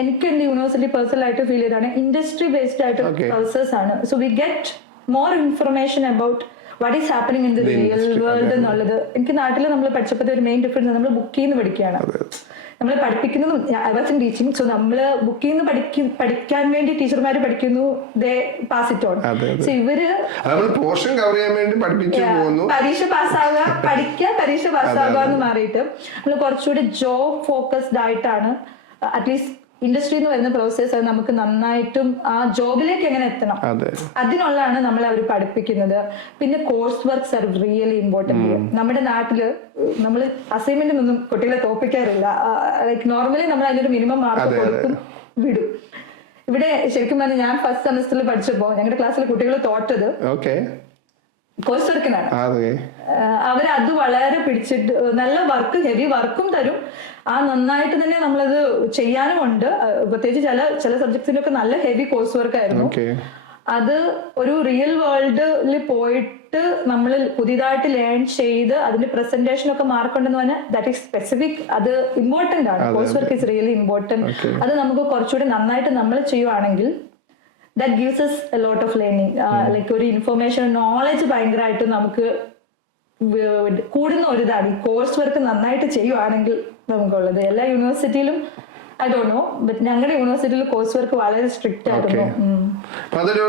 എനിക്ക് എന്റെ യൂണിവേഴ്സിറ്റി പേഴ്സണൽ ആയിട്ട് ഫീൽ ചെയ്താണ് ഇൻഡസ്ട്രി ബേസ്ഡ് ആയിട്ട് കോഴ്സസ് ആണ്. So we get more information about what is happening in the real world എന്നുള്ളത്. എനിക്ക് നാട്ടിൽ നമ്മൾ പഠിച്ചപ്പോഴത്തെ ഒരു മെയിൻ ഡിഫറൻസ് നമ്മൾ ബുക്കിൽ നിന്ന് പഠിക്കുകയാണ്. നമ്മൾ പഠിപ്പിക്കുന്നതും I was in teaching. So നമ്മള് ബുക്കിൽ നിന്ന് പഠിക്കാൻ വേണ്ടി ടീച്ചർമാർ പഠിക്കുന്നു, ദേ പാസ് ഇറ്റ് ഓൺ. സോ ഇവര് പരീക്ഷ പാസ്സാകുക, പഠിക്കുക, പരീക്ഷ പാസ്സാകുക എന്ന് മാറിയിട്ട് നമ്മൾ കുറച്ചുകൂടി ജോബ് ഫോക്കസ്ഡ് ആയിട്ടാണ് അറ്റ്ലീസ്റ്റ് ഇൻഡസ്ട്രിയിൽ നിന്ന് വരുന്ന പ്രോസസ് അത് നമുക്ക് നന്നായിട്ടും ആ ജോബിലേക്ക് എങ്ങനെ എത്തണം അതിനുള്ളതാണ് നമ്മളെ അവർ പഠിപ്പിക്കുന്നത്. പിന്നെ course works are really important. നമ്മുടെ നാട്ടില് നമ്മൾ അസൈൻമെന്റിനൊന്നും കുട്ടികളെ തോപ്പിക്കാറില്ല. ലൈക്ക് നോർമലി നമ്മൾ അതിനൊരു മിനിമം മാർക്ക് കൊടുക്കും, വിടും. ഇവിടെ ശരിക്കും പറഞ്ഞാൽ ഞാൻ ഫസ്റ്റ് സെമസ്റ്ററിൽ പഠിച്ചപ്പോ ഞങ്ങളുടെ ക്ലാസ്സിലെ കുട്ടികൾ തോറ്റത് കോഴ്സ് വർക്കിനാണ്. അവരത് വളരെ പിടിച്ചിട്ട് നല്ല വർക്ക്, ഹെവി വർക്കും തരും. ആ നന്നായിട്ട് തന്നെ നമ്മളത് ചെയ്യാനും ഉണ്ട്. പ്രത്യേകിച്ച് ചില സബ്ജക്ട്സിനൊക്കെ നല്ല ഹെവി കോഴ്സ് വർക്ക് ആയിരുന്നു. അത് ഒരു റിയൽ വേൾഡിൽ പോയിട്ട് നമ്മൾ പുതിയതായിട്ട് ലേൺ ചെയ്ത് അതിന്റെ പ്രസന്റേഷൻ ഒക്കെ മാർക്ക് ഉണ്ടെന്ന് പറഞ്ഞാൽ ദാറ്റ് ഈസ് സ്പെസിഫിക്. അത് ഇമ്പോർട്ടന്റ് ആണ്. Course work is really important. അത് നമുക്ക് കുറച്ചുകൂടി നന്നായിട്ട് നമ്മൾ ചെയ്യുവാണെങ്കിൽ that gives us a lot of learning. Like ഒരു ഇൻഫർമേഷൻ നോളജ് ഭയങ്കരമായിട്ട് നമുക്ക് കൂടുന്ന ഒരു ഇതാണ് ഈ കോഴ്സ് വർക്ക് നന്നായിട്ട് ചെയ്യുവാണെങ്കിൽ നമുക്കുള്ളത്. എല്ലാ യൂണിവേഴ്സിറ്റിയിലും ഐ ഡോണ്ട് നോ, ബട്ട് ഞങ്ങളുടെ യൂണിവേഴ്സിറ്റിയിൽ കോഴ്സ് വർക്ക് വളരെ സ്ട്രിക്റ്റ് ആയിരുന്നു. അതൊരു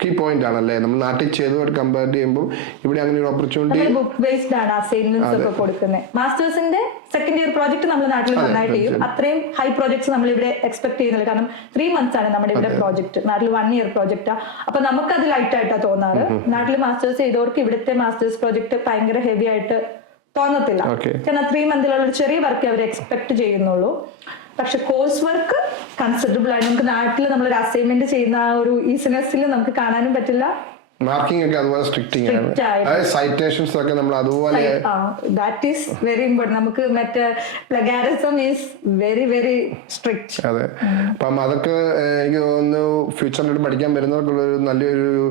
കീ പോയിന്റ് ആണല്ലേ, നമ്മൾ നാട്ടിൽ ചെയ്തവർ കമ്പയർ ചെയ്യുമ്പോൾ ഇവിടെ അങ്ങനെ ഒരു ഓപ്പർച്യൂണിറ്റി. ബുക്ക് ബേസ്ഡ് ആണ് അസൈൻമെന്റ്സ് ഒക്കെ കൊടുക്കുന്നത്. മാസ്റ്റേഴ്സിന്റെ സെക്കൻഡ് ഇയർ പ്രോജക്ട് നമ്മൾ നാട്ടിൽ നന്നായിട്ട് ചെയ്യും. അത്രയും ഹൈ പ്രോജക്ട്സ് നമ്മൾ ഇവിടെ എക്സ്പെക്ട് ചെയ്യുന്നില്ല. കാരണം 3 months ആണ് നമ്മുടെ ഇവിടെ പ്രോജക്ട്. നാട്ടിൽ 1 ഇയർ പ്രോജക്റ്റാ. അപ്പൊ നമുക്കത് ലൈറ്റ് ആയിട്ടാ തോന്നാറ്. നാട്ടിൽ മാസ്റ്റേഴ്സ് ചെയ്തവർക്ക് ഇവിടുത്തെ മാസ്റ്റേഴ്സ് പ്രോജക്ട് ഭയങ്കര ഹെവി ആയിട്ട് തോന്നത്തില്ല. കാരണം 3 months ഒരു ചെറിയ വർക്ക് അവർ എക്സ്പെക്ട് ചെയ്യുന്നുള്ളൂ. പക്ഷെ കോഴ്സ് വർക്ക് കൺസിഡറബിൾ ആണ്. നമുക്ക് നാട്ടിൽ നമ്മളൊരു അസൈൻമെന്റ് ചെയ്യുന്ന ആ ഒരു ഈസിനെസ്സിൽ നമുക്ക് കാണാനും പറ്റില്ല. മാർക്കിംഗ് ഒക്കെ അതുപോലെ സ്ട്രിക്റ്റിംഗ് ആണ്. അതായത് സൈറ്റേഷൻസ് ഒക്കെ നമ്മൾ അതുപോലെ ദാറ്റ് ഈസ് വെരി ഇമ്പോർട്ടന്റ്. നമുക്ക് മറ്റേ പ്ലഗാരിസം ഈസ് വെരി വെരി സ്ട്രിക്റ്റ്. അതെ. അപ്പം അതൊക്കെ എനിക്ക് തോന്നുന്നു ഫ്യൂച്ചറിൽ പഠിക്കാൻ വരുന്നവർക്കുള്ള ഒരു നല്ലൊരു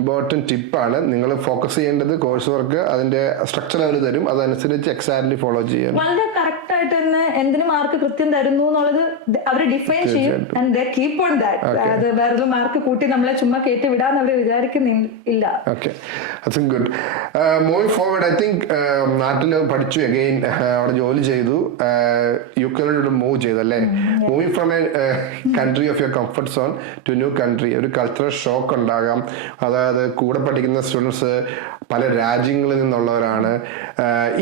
ഇമ്പോർട്ടന്റ് ടിപ്പാണ്. നിങ്ങൾ ഫോക്കസ് ചെയ്യേണ്ടത് കോഴ്സ് വർക്ക്, അതിന്റെ സ്ട്രക്ചർ അവർ തരും, അതനുസരിച്ച് എക്സാക്ട്ലി ഫോളോ ചെയ്യാൻ വളരെ കറക്റ്റ് ആയിട്ട് തന്നെ എന്തിന് മാർക്ക് കൃത്യം തരുന്നു എന്നുള്ളത് അവർ ഡിഫൈൻ ചെയ്യും. And they keep on that. അത് വേറെ മാർക്ക് കൂട്ടി നമ്മളെ ചുമ്മാ കയറ്റി വിടാന്ന് അവർ വിചാരിക്കുന്നില്ല. Okay, that's good. Moving forward, I think നാട്ടിൽ പഠിച്ചു, അഗൈൻ അവിടെ ജോലി ചെയ്തു, യുകെയിലോട്ട് മൂവ് ചെയ്തു അല്ലേ? Moving from a country of your comfort zone to new country, ഒരു കൾച്ചറൽ ഷോക്ക് ഉണ്ടാകാം. അതായത് കൂടെ പഠിക്കുന്ന സ്റ്റുഡൻസ് പല രാജ്യങ്ങളിൽ നിന്നുള്ളവരാണ്.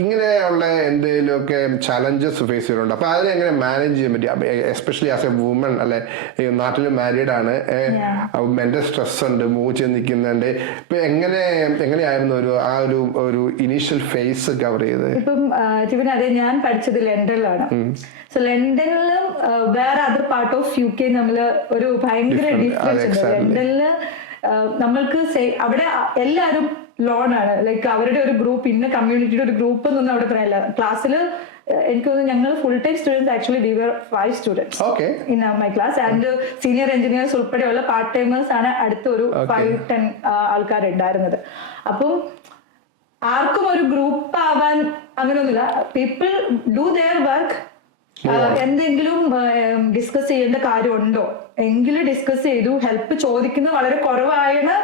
ഇങ്ങനെയുള്ള എന്തെങ്കിലുമൊക്കെ ചലഞ്ചസ് ഫേസ് ചെയ്തിട്ടുണ്ട്. അപ്പൊ അതിനെ എങ്ങനെ മാനേജ് ചെയ്യാൻ പറ്റും? എസ്പെഷ്യലി ആസ് എ വുമൺ അല്ലെ, നാട്ടിൽ മാരീഡ് ആണ്, മെന്റൽ സ്ട്രെസ് ഉണ്ട്, മൂവ് ചെയ്ത് നിൽക്കുന്നുണ്ട്. ഇപ്പൊ എങ്ങനെയായിരുന്നു ഒരു ഇനീഷ്യൽ ഫേസ് കവർ ചെയ്ത്? ഇപ്പം അതെ, ഞാൻ പഠിച്ചത് ലണ്ടനിലാണ്. സോ ലണ്ടനിലും വേറെ അതർ പാർട്ട് ഓഫ് UK നമ്മള് ഒരു ഭയങ്കര ഡിഫറൻസ് ഉണ്ട്. ലണ്ടനില് നമ്മൾക്ക് അവിടെ എല്ലാവരും ലോണാണ്. ലൈക്ക് അവരുടെ ഒരു ഗ്രൂപ്പ്, ഇന്ന കമ്മ്യൂണിറ്റിയുടെ ഒരു ഗ്രൂപ്പ് എന്നൊന്നും അവിടെ പറയില്ല. ക്ലാസ്സിൽ എനിക്ക് തോന്നുന്നു ഞങ്ങൾ full time students, actually we were 5 students in my class. And senior engineers ഉൾപ്പെടെയുള്ള പാർട്ട് ടൈമേഴ്സ് ആണ് അടുത്ത ഒരു 5-10 ആൾക്കാരുണ്ടായിരുന്നത്. അപ്പം ആർക്കും ഒരു ഗ്രൂപ്പ് ആവാൻ അങ്ങനെയൊന്നുമില്ല. People do there work. എന്തെങ്കിലും ഡിസ്കസ് ചെയ്യേണ്ട കാര്യമുണ്ടോ എങ്കിലും ഡിസ്കസ് ചെയ്തു. ഹെൽപ്പ് ചോദിക്കുന്നത് വളരെ കുറവാണ്.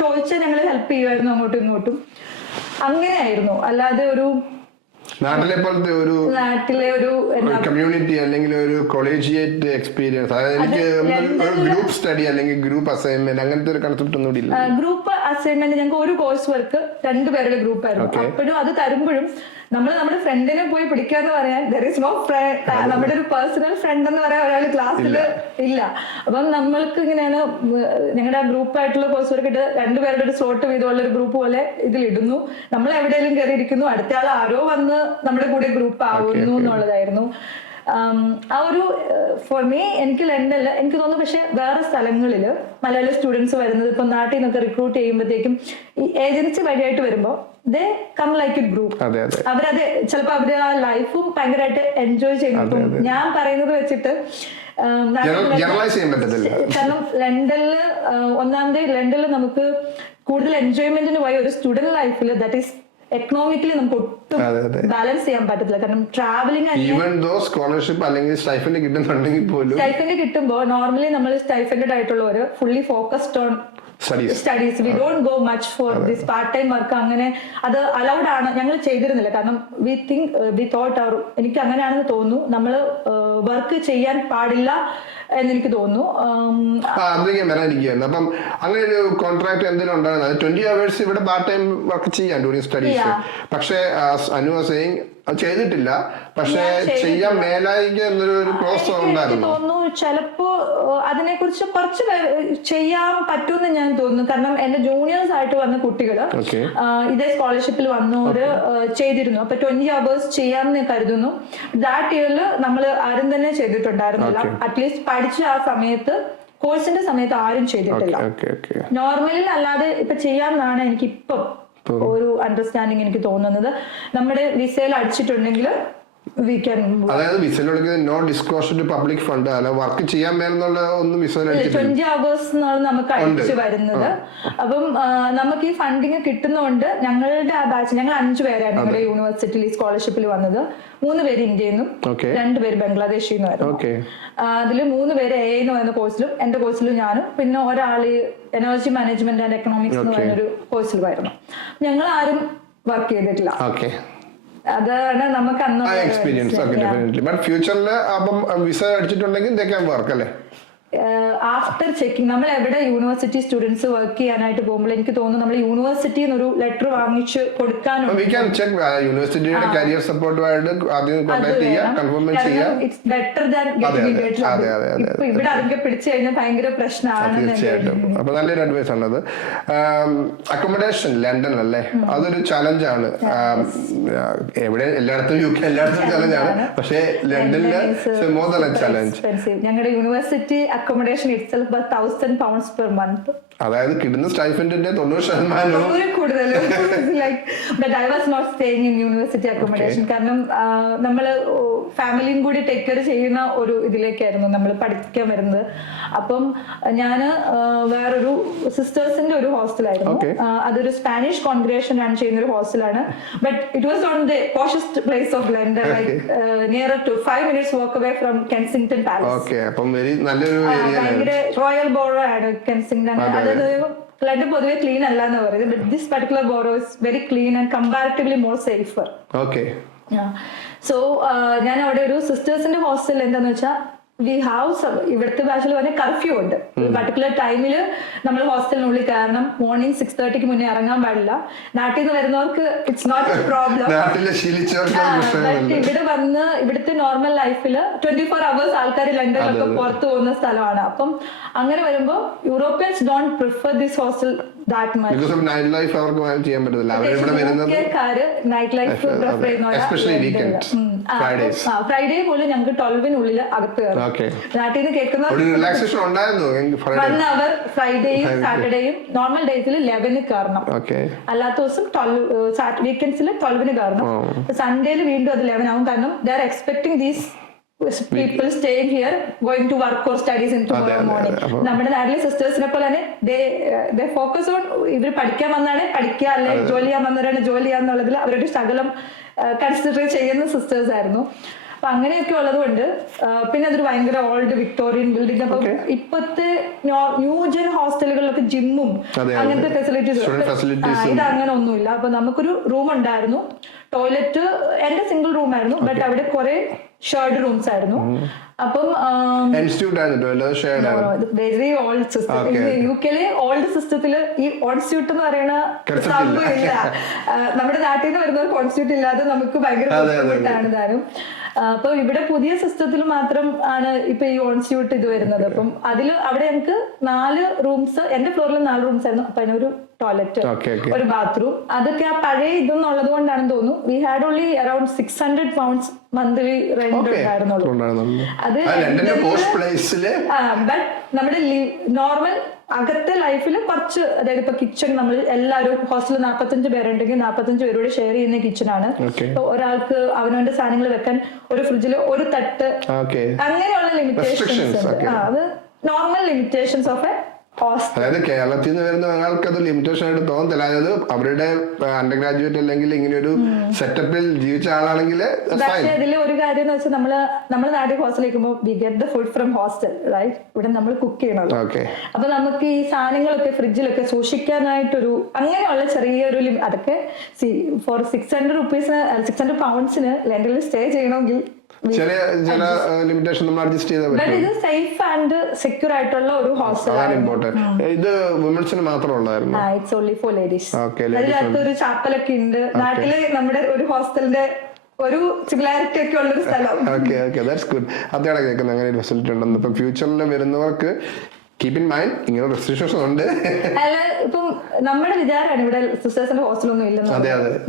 ചോദിച്ചാൽ ഞങ്ങൾ ഹെൽപ്പ് ചെയ്യുമായിരുന്നു അങ്ങോട്ടും ഇങ്ങോട്ടും. അങ്ങനെയായിരുന്നു. അല്ലാതെ ഒരു നാട്ടിലെ പോലത്തെ നാട്ടിലെ ഒരു കമ്മ്യൂണിറ്റി അല്ലെങ്കിൽ ഒരു കൊളീജിയേറ്റ് എക്സ്പീരിയൻസ്, അതായത് എനിക്ക് ഗ്രൂപ്പ് സ്റ്റഡി അല്ലെങ്കിൽ ഗ്രൂപ്പ് അസൈൻമെന്റ് അങ്ങനത്തെ ഒരു കൺസെപ്റ്റ് ഒന്നും ഇല്ല. ഗ്രൂപ്പ് അസൈൻമെന്റ് ഞങ്ങൾക്ക് ഒരു കോഴ്സ് വർക്ക് 2 പേരുടെ ഗ്രൂപ്പ് ആയിരുന്നു. അപ്പോഴും അത് തരുമ്പോഴും നമ്മുടെ ഫ്രണ്ടിനെ പോയി പിടിക്കാന്ന് പറയാൻ ദർ ഇസ് നോ ഫ്രണ്ട്, നമ്മുടെ ഒരു പേഴ്സണൽ ഫ്രണ്ട് എന്ന് പറയാൻ ഒരാൾ ക്ലാസ്സിൽ ഇല്ല. അപ്പം നമ്മൾക്ക് ഇങ്ങനെയാണ് ഞങ്ങളുടെ ഗ്രൂപ്പായിട്ടുള്ള കോഴ്സ് വർക്ക് ഇട്ട് രണ്ടുപേരുടെ ഒരു സ്ലോട്ട് വീതമുള്ള ഒരു ഗ്രൂപ്പ് പോലെ ഇതിലിടുന്നു. നമ്മൾ എവിടെയെങ്കിലും കയറി ഇരിക്കുന്നു, അടുത്ത ആൾ ആരോ വന്ന് നമ്മുടെ കൂടെ ഗ്രൂപ്പ് ആവുന്നു എന്നുള്ളതായിരുന്നു ആ ഒരു ഫോർ മീ. എനിക്ക് ലണ്ടനിൽ എനിക്ക് തോന്നുന്നു, പക്ഷെ വേറെ സ്ഥലങ്ങളിൽ മലയാളി സ്റ്റുഡൻസ് വരുന്നത് ഇപ്പൊ നാട്ടിൽ നിന്നൊക്കെ റിക്രൂട്ട് ചെയ്യുമ്പോഴത്തേക്കും ഈ ഏജൻസി വഴിയായിട്ട് വരുമ്പോൾ they come like a group. അവരത് ചിലപ്പോൾ അവര് ആ ലൈഫും ഭയങ്കരമായിട്ട് എൻജോയ് ചെയ്യുന്നു. ഞാൻ പറയുന്നത് വെച്ചിട്ട് കാരണം ലണ്ടനില് ലണ്ടനിൽ നമുക്ക് കൂടുതൽ എൻജോയ്മെന്റിന് പോയ ഒരു സ്റ്റുഡന്റ് ലൈഫിൽ ദാറ്റ് ഈസ് എക്കണോമിക്കലി നമുക്ക് ഒട്ടും ബാലൻസ് ചെയ്യാൻ പറ്റത്തില്ല. കാരണം ട്രാവലിംഗ് സ്കോളർഷിപ്പ് അല്ലെങ്കിൽ സ്റ്റൈഫൻഡ് കിട്ടുമ്പോൾ നോർമലി നമ്മൾ സ്റ്റൈഫൻഡ് ആയിട്ടുള്ളവര് fully focused on studies. We don't go much for this part time work. അങ്ങനെ അത് അലൗഡ് ആണ്, ഞങ്ങൾ ചെയ്തിരുന്നില്ല. കാരണം വി തോട്ട് എനിക്ക് അങ്ങനെയാണെന്ന് തോന്നുന്നു, നമ്മൾ വർക്ക് ചെയ്യാൻ പാടില്ല എന്നെനിക്ക് തോന്നുന്നു. അപ്പം അങ്ങനെ ഒരു കോൺട്രാക്ട് എന്തെങ്കിലും ഉണ്ടാകുന്നത് 20 hours ഇവിടെ പാർട്ട് ടൈം വർക്ക് ചെയ്യാൻ ഡ്യൂറിംഗ് സ്റ്റഡീസ്. പക്ഷേ അനു സെയിങ് ചെയ്തിട്ടില്ല, പക്ഷെ ചെയ്യാൻ മേലായിക എന്നൊരു ക്ലോസ് ഉണ്ടായിരുന്നു. തോന്നുന്നു ചിലപ്പോ അതിനെ കുറിച്ച് കുറച്ച് ചെയ്യാൻ പറ്റുമെന്ന് ഞാൻ തോന്നുന്നു. കാരണം എന്റെ ജൂനിയേഴ്സ് ആയിട്ട് വന്ന കുട്ടികള് ഇതേ സ്കോളർഷിപ്പിൽ വന്നവര് ചെയ്തിരുന്നു. അപ്പൊ 20 hours ചെയ്യാമെന്ന് കരുതുന്നു. ദാറ്റ് ഇയറിൽ നമ്മൾ ആരും തന്നെ ചെയ്തിട്ടുണ്ടായിരുന്നില്ല. അറ്റ്ലീസ്റ്റ് പഠിച്ച ആ സമയത്ത് കോഴ്സിന്റെ സമയത്ത് ആരും ചെയ്തിട്ടില്ല. നോർമലി അല്ലാതെ ഇപ്പൊ ചെയ്യാമെന്നാണ് എനിക്ക് ഇപ്പം ഒരു അണ്ടർസ്റ്റാൻഡിങ് എനിക്ക് തോന്നുന്നത്. നമ്മുടെ വിസയിൽ അടിച്ചിട്ടുണ്ടെങ്കിൽ അതായത് വിസയിലൊക്കെ no disclosure to public fund അല്ല വർക്ക് ചെയ്യാൻ മേലെന്നുള്ള ഒന്നും വിസയിൽ 20 hours നമുക്ക് അടിച്ചു വരുന്നത്. അപ്പം നമുക്ക് ഈ ഫണ്ടിങ് കിട്ടുന്നതുകൊണ്ട് ഞങ്ങളുടെ ആ ബാച്ച് ഞങ്ങൾ 5 പേരായിരുന്നു ഞങ്ങളുടെ യൂണിവേഴ്സിറ്റിയിൽ ഈ സ്കോളർഷിപ്പിൽ വന്നത്. 3 പേര് ഇന്ത്യയിൽ നിന്നും 2 പേര് ബംഗ്ലാദേശിൽ നിന്നുമായിരുന്നു. അതിൽ 3 പേര് AI എന്ന കോഴ്സിലും എന്റെ കോഴ്സിലും ഞാനും പിന്നെ ഒരാള് എനർജി മാനേജ്മെന്റ് ആൻഡ് എക്കണോമിക്സ് എന്ന് പറയുന്നൊരു കോഴ്സിലുമായിരുന്നു. ഞങ്ങൾ ആരും വർക്ക് ചെയ്തിട്ടില്ല. അതാണ് നമുക്ക് അന്ന് എക്സ്പീരിയൻസ്. ഫ്യൂച്ചറിൽ അപ്പം വിസ അടിച്ചിട്ടുണ്ടെങ്കിൽ വർക്ക് അല്ലേ? ആഫ്റ്റർ ചെക്കിംഗ് നമ്മൾ എവിടെ യൂണിവേഴ്സിറ്റി സ്റ്റുഡൻസ് വർക്ക് ചെയ്യാനായിട്ട് പോകുമ്പോൾ എനിക്ക് തോന്നുന്നു നമ്മൾ യൂണിവേഴ്സിറ്റി എന്നൊരു ലെറ്റർ വാങ്ങിച്ച് കൊടുക്കാനും ഇവിടെ അതൊക്കെ പിടിച്ചു കഴിഞ്ഞാൽ ഭയങ്കര പ്രശ്നമാണ്. നല്ലൊരു അഡ്വൈസ് ആണത്. അക്കോമഡേഷൻ ലണ്ടൻ അല്ലേ, അതൊരു ചലഞ്ചാണ്. എവിടെ എല്ലായിടത്തും UK എല്ലായിടത്തും ചലഞ്ചാണ്, പക്ഷേ ലണ്ടനില് ചലഞ്ച്. ഞങ്ങളുടെ university accommodation itself was £1,000 per month. അതായത് കിട്ടുന്ന സ്റ്റൈഫൻഡിന്റെ 90% കൂടുതൽ. But I was not staying in university accommodation. കാരണം നമ്മള് ഫാമിലിയും കൂടി ടേക്ക് കെയർ ചെയ്യുന്ന ഒരു ഇതിലേക്കായിരുന്നു നമ്മൾ പഠിക്കാൻ വരുന്നത്. അപ്പം ഞാന് വേറൊരു സിസ്റ്റേഴ്സിന്റെ ഒരു ഹോസ്റ്റലായിരുന്നു. അതൊരു സ്പാനിഷ് കോൺഗ്രേഷൻ റൺ ചെയ്യുന്ന ഒരു ഹോസ്റ്റലാണ്. But it was on the poshest place of London, like near to 5 minutes walk away from Kensington Palace. ഭയങ്കര റോയൽ ബോറോ ആണ് കെൻസിംഗ്ടൺ. അതായത് ലണ്ടൻ പൊതുവെ ക്ലീൻ അല്ല എന്ന് പറയുന്നത്. But this particular borough is very clean and comparatively more safer. So ഞാൻ അവിടെ ഒരു സിസ്റ്റേഴ്സിന്റെ ഹോസ്റ്റൽ എന്താന്ന് വെച്ചാൽ വി ഹാവ് ഇവിടുത്തെ ഭാഷയിൽ പറഞ്ഞ കർഫ്യൂ ഉണ്ട്. പർട്ടിക്കുലർ ടൈമില് നമ്മൾ ഹോസ്റ്റലിനുള്ളിൽ കയറണം. മോർണിംഗ് 6:30 മുന്നേ ഇറങ്ങാൻ പാടില്ല. നാട്ടിൽ നിന്ന് വരുന്നവർക്ക് ഇറ്റ്സ് നോട്ട് എ പ്രോബ്ലം. ഇവിടെ വന്ന് ഇവിടുത്തെ നോർമൽ ലൈഫില് 24 hours ആൾക്കാർ ലണ്ടനിലൊക്കെ പുറത്തു പോകുന്ന സ്ഥലമാണ്. അപ്പം അങ്ങനെ വരുമ്പോൾ Europeans don't prefer this hostel that much. Night life prefer ചെയ്യുന്ന ഫ്രൈഡേ പോലും ഞങ്ങൾക്ക് 12-നുള്ളിൽ അകത്ത് കയറും. നാട്ടിൽ നിന്ന് കേൾക്കുന്ന 1 hour ഫ്രൈഡേയും സാറ്റർഡേയും നോർമൽ ഡേയ്സിൽ 11 കയറണം. അല്ലാത്ത ദിവസം വീക്കെൻഡ്സിൽ 12 കയറണം. സൺഡേയിൽ വീണ്ടും അത് 11 ആവും. കാരണം they are expecting these people staying here going to work or studies in tomorrow morning. നമ്മുടെ നാട്ടിലെ സിസ്റ്റേഴ്സിനെ പോലെ തന്നെ they focus on ഇവർ പഠിക്കാൻ വന്നാണ് പഠിക്കുക, അല്ലെ ജോലി ചെയ്യാൻ വന്നവരാണ് ജോലി ചെയ്യാന്നുള്ളതിൽ അവരുടെ ശകലം കൺസിഡർ ചെയ്യുന്ന സിസ്റ്റേഴ്സ് ആയിരുന്നു. അപ്പൊ അങ്ങനെയൊക്കെ ഉള്ളതുകൊണ്ട് പിന്നെ അതൊരു ഭയങ്കര ഓൾഡ് വിക്ടോറിയൻ ബിൽഡിംഗ്. അപ്പൊ ഇപ്പത്തെ ന്യൂജൻ ഹോസ്റ്റലുകളിലൊക്കെ ജിമ്മും അങ്ങനത്തെ ഫെസിലിറ്റീസ് ഇത് അങ്ങനെ ഒന്നുമില്ല. അപ്പൊ നമുക്കൊരു റൂം ഉണ്ടായിരുന്നു. ടോയ്ലറ്റ് എന്റെ സിംഗിൾ റൂം ആയിരുന്നു, ബട്ട് അവിടെ കുറെ ഷെയർഡ് റൂംസ് ആയിരുന്നു. അപ്പം വെരി ഓൾഡ് സിസ്റ്റം. യുകെയിലെ ഓൾഡ് സിസ്റ്റത്തില് ഈ ഓൺസ്യൂട്ട് എന്ന് പറയുന്ന സംഭവം ഇല്ല. നമ്മുടെ നാട്ടിൽ നിന്ന് വരുന്നവർ ഓൺസ്യൂട്ട് ഇല്ലാതെ നമുക്ക് ഭയങ്കര ബുദ്ധിമുട്ടാണ് താനും. അപ്പൊ ഇവിടെ പുതിയ സിസ്റ്റത്തിൽ മാത്രം ആണ് ഇപ്പൊ ഈ ഓൺസ്യൂട്ട് ഇത് വരുന്നത്. അപ്പം അവിടെ ഞങ്ങൾക്ക് 4 റൂംസ്, എന്റെ ഫ്ലോറിൽ 4 റൂംസ് ആയിരുന്നു. അപ്പൊ അതിനൊരു ടോയ്ലറ്റ്, ഒരു ബാത്റൂം, അതൊക്കെ ആ പഴയ ഇതൊന്നുള്ളത് കൊണ്ടാണെന്ന് തോന്നുന്നു. We had only around £600 monthly rent ഉണ്ടായിരുന്നുള്ളൂ. അത് ബട്ട് നമ്മുടെ നോർമൽ അകത്തെ ലൈഫിൽ കുറച്ച്, അതായത് ഇപ്പൊ കിച്ചൺ നമ്മൾ എല്ലാവരും ഹോസ്റ്റലിൽ 45 പേരുണ്ടെങ്കിൽ 45 പേരോട് ഷെയർ ചെയ്യുന്ന കിച്ചൺ ആണ്. ഒരാൾക്ക് അവനവന്റെ സാധനങ്ങൾ വെക്കാൻ ഒരു ഫ്രിഡ്ജിൽ ഒരു തട്ട്, അങ്ങനെയുള്ള ലിമിറ്റേഷൻസ്. അത് നോർമൽ ലിമിറ്റേഷൻസ് ഓഫ് എ. അതായത് കേരളത്തിൽ നിന്ന് വരുന്ന ഒരാൾക്ക് അത് ലിമിറ്റേഷൻ ആയിട്ട് തോന്നത്തില്ല. അതായത് അവരുടെ അണ്ടർ ഗ്രാജുവേറ്റ് അല്ലെങ്കിൽ ഇങ്ങനെ ഒരു സെറ്റപ്പിൽ ജീവിച്ച ആളാണെങ്കിൽ. പക്ഷേ ഇതില് ഒരു കാര്യം എന്ന് വെച്ചാൽ നമ്മള് നാട്ടിൽ ഹോസ്റ്റലിൽ നിൽക്കുമ്പോൾ we get the food from hostel, right? ഇവിടെ നമ്മൾ കുക്ക് ചെയ്യണല്ലോ. അപ്പൊ നമുക്ക് ഈ സാധനങ്ങളൊക്കെ ഫ്രിഡ്ജിലൊക്കെ സൂക്ഷിക്കാനായിട്ടൊരു അങ്ങനെയുള്ള ചെറിയൊരു അതൊക്കെ ഫോർ £600 ലണ്ടനിൽ സ്റ്റേ ചെയ്യണമെങ്കിൽ ലിമിറ്റേഷൻ നമ്മൾ അഡ്ജസ്റ്റ് ചെയ്താൽ പറ്റും. ഇത് സേഫ് ആൻഡ് സെക്യൂർ ആയിട്ടുള്ള ഒരു ഹോസ്റ്റൽ. ഇത് വുമൻസിന് മാത്രമുള്ളായിരുന്നു. It's only for ladies. അതിനകത്ത് ഒരു ചാപ്പലൊക്കെ ഉണ്ട്. നാട്ടില് നമ്മുടെ ഒരു ഹോസ്റ്റലിന്റെ ഒരു സിമിലാരിറ്റി ഒക്കെ ഉള്ളൊരു സ്ഥലം. That's good. അതാണ് കേൾക്കുന്നത് അങ്ങനെ ഒരു ഫെസിലിറ്റി ഉണ്ടെന്ന്. ഇപ്പം ഫ്യൂച്ചറിൽ വരുന്നവർക്ക് കീപ് ഇൻ മൈൻഡ് ഇങ്ങനെ റെസ്ട്രിക്ഷൻസ് ഉണ്ട്. അല്ല, ഇപ്പം നമ്മുടെ വിചാരമാണ് ഇവിടെ സിസ്റ്റേഴ്സിന്റെ ഹോസ്റ്റലൊന്നും ഇല്ലെന്ന്.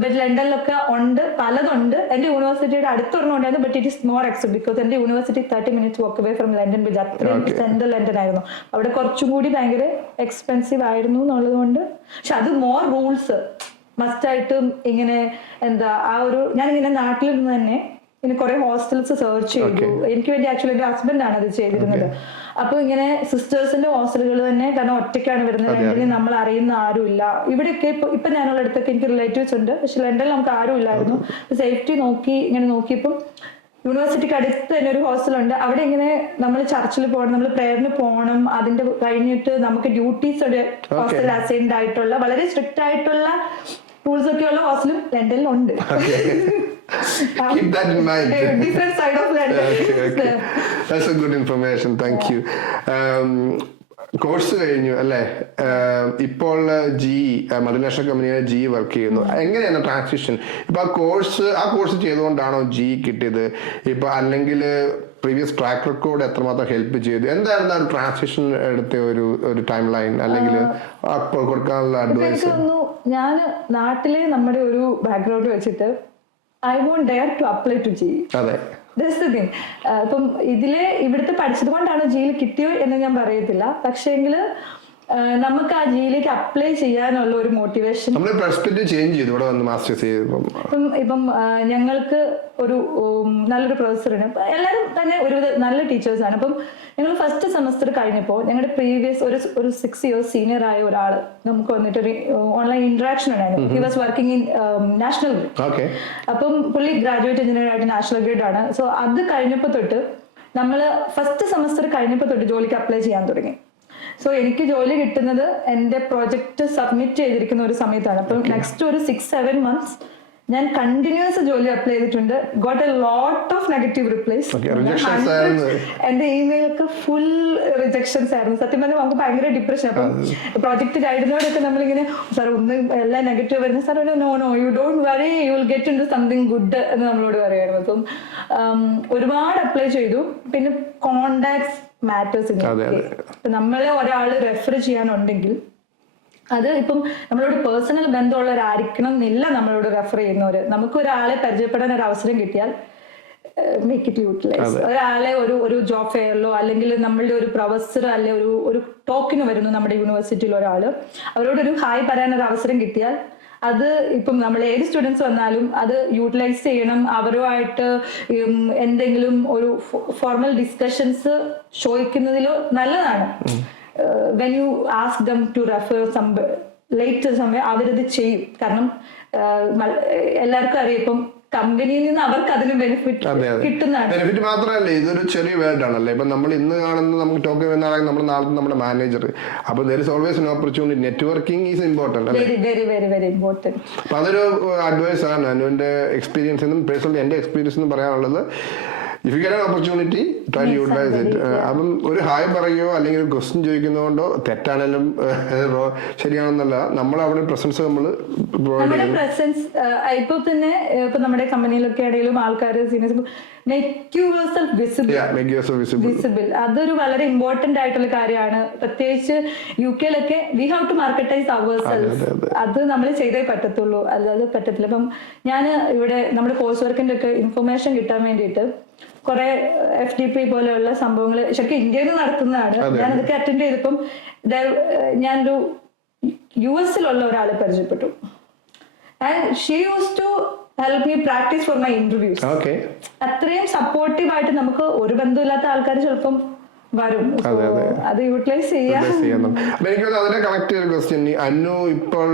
ബട്ട് ലണ്ടനിലൊക്കെ ഉണ്ട്, പലതുണ്ട്. എന്റെ യൂണിവേഴ്സിറ്റിയുടെ അടുത്തൊരെണ്ണം ഉണ്ടായിരുന്നു, but it is more except because എന്റെ university 30 minutes walk away from London Bridge. അത്രയും സെൻട്രൽ ലണ്ടൻ ആയിരുന്നു. അവിടെ കുറച്ചും കൂടി ഭയങ്കര എക്സ്പെൻസീവ് ആയിരുന്നു എന്നുള്ളത് കൊണ്ട്. പക്ഷെ അത് മോർ റൂൾസ് മസ്റ്റായിട്ടും ഇങ്ങനെ എന്താ ഞാനിങ്ങനെ നാട്ടിൽ നിന്ന് തന്നെ ഇങ്ങനെ കുറെ ഹോസ്റ്റൽസ് സെർച്ച് ചെയ്തു. എനിക്ക് വേണ്ടി ആക്ച്വലി എന്റെ ഹസ്ബൻഡാണ് അത് ചെയ്തിരുന്നത്. അപ്പൊ ഇങ്ങനെ സിസ്റ്റേഴ്സിന്റെ ഹോസ്റ്റലുകൾ തന്നെ, കാരണം ഒറ്റയ്ക്കാണ് വരുന്നത്, ലണ്ടനിൽ നമ്മൾ അറിയുന്ന ആരുമില്ല. ഇവിടെയൊക്കെ ഇപ്പൊ ഞാനുള്ള അടുത്തൊക്കെ എനിക്ക് റിലേറ്റീവ്സ് ഉണ്ട്, പക്ഷെ ലണ്ടനിൽ നമുക്ക് ആരും ഇല്ലായിരുന്നു. സേഫ്റ്റി നോക്കിയപ്പം യൂണിവേഴ്സിറ്റിക്ക് അടുത്ത് തന്നെ ഒരു ഹോസ്റ്റലുണ്ട്. അവിടെ ഇങ്ങനെ നമ്മൾ ചർച്ചിൽ പോകണം, നമ്മൾ പ്രേയറിന് പോകണം. അതിന്റെ കഴിഞ്ഞിട്ട് നമുക്ക് ഡ്യൂട്ടീസ് ഒരു ഹോസ്റ്റൽ അസൈൻഡ് ആയിട്ടുള്ള വളരെ സ്ട്രിക്റ്റ് ആയിട്ടുള്ള റൂൾസ് ഒക്കെ ഉള്ള ഹോസ്റ്റലും ലണ്ടനിലുണ്ട്. Keep that in mind. Different side of London. Okay. That's a good information. Thank you. Course കഴിഞ്ഞു അല്ലേ? ഇപ്പോൾ മൾട്ടിനാഷണൽ കമ്പനിയിലെ GE വർക്ക് ചെയ്യുന്നു. എങ്ങനെയാണ് ട്രാൻസിഷൻ? ഇപ്പൊ ആ കോഴ്സ് ചെയ്തുകൊണ്ടാണോ GE കിട്ടിയത്? ഇപ്പൊ അല്ലെങ്കിൽ പ്രീവിയസ് ട്രാക്ക് റെക്കോർഡ് എത്രമാത്രം ഹെൽപ്പ് ചെയ്തു? എന്തായിരുന്നു ആ ഒരു ട്രാൻസിഷൻ എടുത്ത ഒരു ടൈം ലൈൻ അല്ലെങ്കിൽ കൊടുക്കാനുള്ള അഡ്വൈസ്? ഞാൻ നാട്ടിലെ നമ്മുടെ ഒരു ബാക്ക്ഗ്രൗണ്ട് വെച്ചിട്ട് I won't dare to apply to GE. That's the thing. ഇപ്പം ഇവിടുത്തെ പഠിച്ചത് കൊണ്ടാണ് GE കിട്ടിയോ എന്ന് ഞാൻ പറയത്തില്ല. പക്ഷേങ്കില് നമുക്ക് ആ GE അപ്ലൈ ചെയ്യാനുള്ള ഒരു മോട്ടിവേഷൻ ഇപ്പം ഞങ്ങൾക്ക് ഒരു നല്ലൊരു പ്രൊഫസറാണ്. എല്ലാവരും തന്നെ ഒരു നല്ല ടീച്ചേഴ്സാണ്. അപ്പം ഞങ്ങൾ ഫസ്റ്റ് സെമസ്റ്റർ കഴിഞ്ഞപ്പോൾ ഞങ്ങളുടെ പ്രീവിയസ് ഒരു 6 years സീനിയർ ആയ ഒരാള് നമുക്ക് വന്നിട്ട് ഒരു ഓൺലൈൻ ഇന്ററാക്ഷൻ ഉണ്ടായിരുന്നു. He was working in national grid. അപ്പം പുള്ളി ഗ്രാജുവേറ്റ് എഞ്ചിനീയർ ആയിട്ട് നാഷണൽ ഗ്രിഡ് ആണ്. സോ അത് കഴിഞ്ഞപ്പോൾ തൊട്ട് നമ്മള് ഫസ്റ്റ് സെമസ്റ്റർ കഴിഞ്ഞപ്പോൾ തൊട്ട് ജോലിക്ക് അപ്ലൈ ചെയ്യാൻ തുടങ്ങി. സോ എനിക്ക് ജോലി കിട്ടുന്നത് എന്റെ പ്രോജക്റ്റ് സബ്മിറ്റ് ചെയ്തിരിക്കുന്ന ഒരു സമയത്താണ്. അപ്പം നെക്സ്റ്റ് ഒരു 6-7 months ഞാൻ കണ്ടിന്യൂസ് ജോലി അപ്ലൈ ചെയ്തിട്ടുണ്ട്. Got a lot of negative replies. എന്റെ ഇമെയിലൊക്കെ ഫുൾ റിജക്ഷൻസ് ആയിരുന്നു. സത്യം പറഞ്ഞാൽ നമുക്ക് ഭയങ്കര ഡിപ്രഷൻ. അപ്പം പ്രോജക്ട് ഗൈഡിനോടൊക്കെ നമ്മളിങ്ങനെ സാർ എല്ലാം നെഗറ്റീവ് വരുന്നത്, sir no you don't worry, you will get into something good എന്ന് നമ്മളോട് പറയായിരുന്നു. അപ്പം ഒരുപാട് അപ്ലൈ ചെയ്തു. പിന്നെ കോണ്ടാക്ട്സ് മാറ്റേഴ്സ്. നമ്മളെ ഒരാള് റെഫർ ചെയ്യാനുണ്ടെങ്കിൽ അത് ഇപ്പം നമ്മളോട് പേഴ്സണൽ ബന്ധമുള്ളവരായിരിക്കണം എന്നില്ല നമ്മളോട് റെഫർ ചെയ്യുന്നവര്. നമുക്ക് ഒരാളെ പരിചയപ്പെടാൻ ഒരു അവസരം കിട്ടിയാൽ മേക്ക് ഇറ്റ് യൂട്ടിലൈസ്. ഒരാളെ ഒരു ജോബ് ഫെയറിലോ അല്ലെങ്കിൽ നമ്മളുടെ ഒരു പ്രൊഫസർ അല്ലെ ഒരു ടോക്കിന് വരുന്നു നമ്മുടെ യൂണിവേഴ്സിറ്റിയിൽ ഒരാള്, അവരോടൊരു ഹായ് പറയാൻ ഒരു അവസരം കിട്ടിയാൽ അത് ഇപ്പം നമ്മൾ ഏത് സ്റ്റുഡൻസ് വന്നാലും അത് യൂട്ടിലൈസ് ചെയ്യണം. അവരുമായിട്ട് എന്തെങ്കിലും ഒരു ഫോർമൽ ഡിസ്കഷൻസ് ചോദിക്കുന്നതിൽ നല്ലതാണ്. When you ask them to refer late സമയം അവരത് ചെയ്യും. കാരണം എല്ലാവർക്കും അറിയാം ഇപ്പം കമ്പനിയിൽ നിന്ന് അവർക്ക് അതിന് ബെനിഫിറ്റ് കിട്ടുന്നതാണ്. ബെനിഫിറ്റ് മാത്രമല്ല, ഇതൊരു ചെറിയ വേർഡ് ആണല്ലേ. ഇപ്പൊ നമ്മൾ ഇന്ന് കാണുന്ന നമുക്ക് ടോക്ക് ചെയ്യുന്ന ആളെ നമ്മൾ നാളെ നമ്മുടെ മാനേജർ. അപ്പൊ there is always an opportunity. Networking is important അല്ലേ? Very very very important. അപ്പൊ അതൊരു അഡ്വൈസ് ആണ് അനുവിന്റെ എക്സ്പീരിയൻസ് എന്നും പേഴ്സണലി എന്റെ എക്സ്പീരിയൻസ് എന്ന് പറയാനുള്ളത്. If you get an opportunity try to utilise it. അപ്പം ഒരു ഹായ് പറയുകയോ അല്ലെങ്കിൽ ഒരു ക്വസ്റ്റ്യൻ ചോദിക്കുന്നതുകൊണ്ടോ തെറ്റാണെങ്കിലും ശരിയാണെന്നല്ല, നമ്മൾ അവിടെ പ്രസൻസ് നമ്മുടെ പ്രസൻസ് ഇപ്പൊ തന്നെ ഇപ്പൊ നമ്മുടെ കമ്പനിയിലൊക്കെ ആണെങ്കിലും ആൾക്കാർ വിസിബിൾ, അതൊരു വളരെ ഇമ്പോർട്ടന്റ് ആയിട്ടുള്ള കാര്യമാണ്. പ്രത്യേകിച്ച് UK-ലൊക്കെ we have to marketise our self. അത് നമ്മൾ ചെയ്തേ പറ്റത്തുള്ളൂ, അല്ലാതെ പറ്റത്തില്ല. ഇപ്പം ഞാൻ ഇവിടെ നമ്മുടെ കോഴ്സ് വർക്കിന്റെ ഒക്കെ ഇൻഫർമേഷൻ കിട്ടാൻ വേണ്ടിയിട്ട് കുറെ FDP പോലെയുള്ള സംഭവങ്ങൾ ശരിക്കും ഇന്ത്യയിൽ നിന്ന് നടത്തുന്നതാണ്. ഞാൻ അതൊക്കെ അറ്റൻഡ് ചെയ്തപ്പം ഞാനൊരു US-ലുള്ള ഒരാളെ പരിചയപ്പെട്ടു. And she use to help me practice for my interviews. അത്രയും സപ്പോർട്ടീവ് ആയിട്ട് നമുക്ക് ഒരു ബന്ധമില്ലാത്ത ആൾക്കാർ ചിലപ്പം വരും, അത് യൂട്ടിലൈസ് ചെയ്യാം. എനിക്ക് അതിനെ കണക്ട് ചെയ്ത ക്വസ്റ്റ്യൻ, അന്നു ഇപ്പോൾ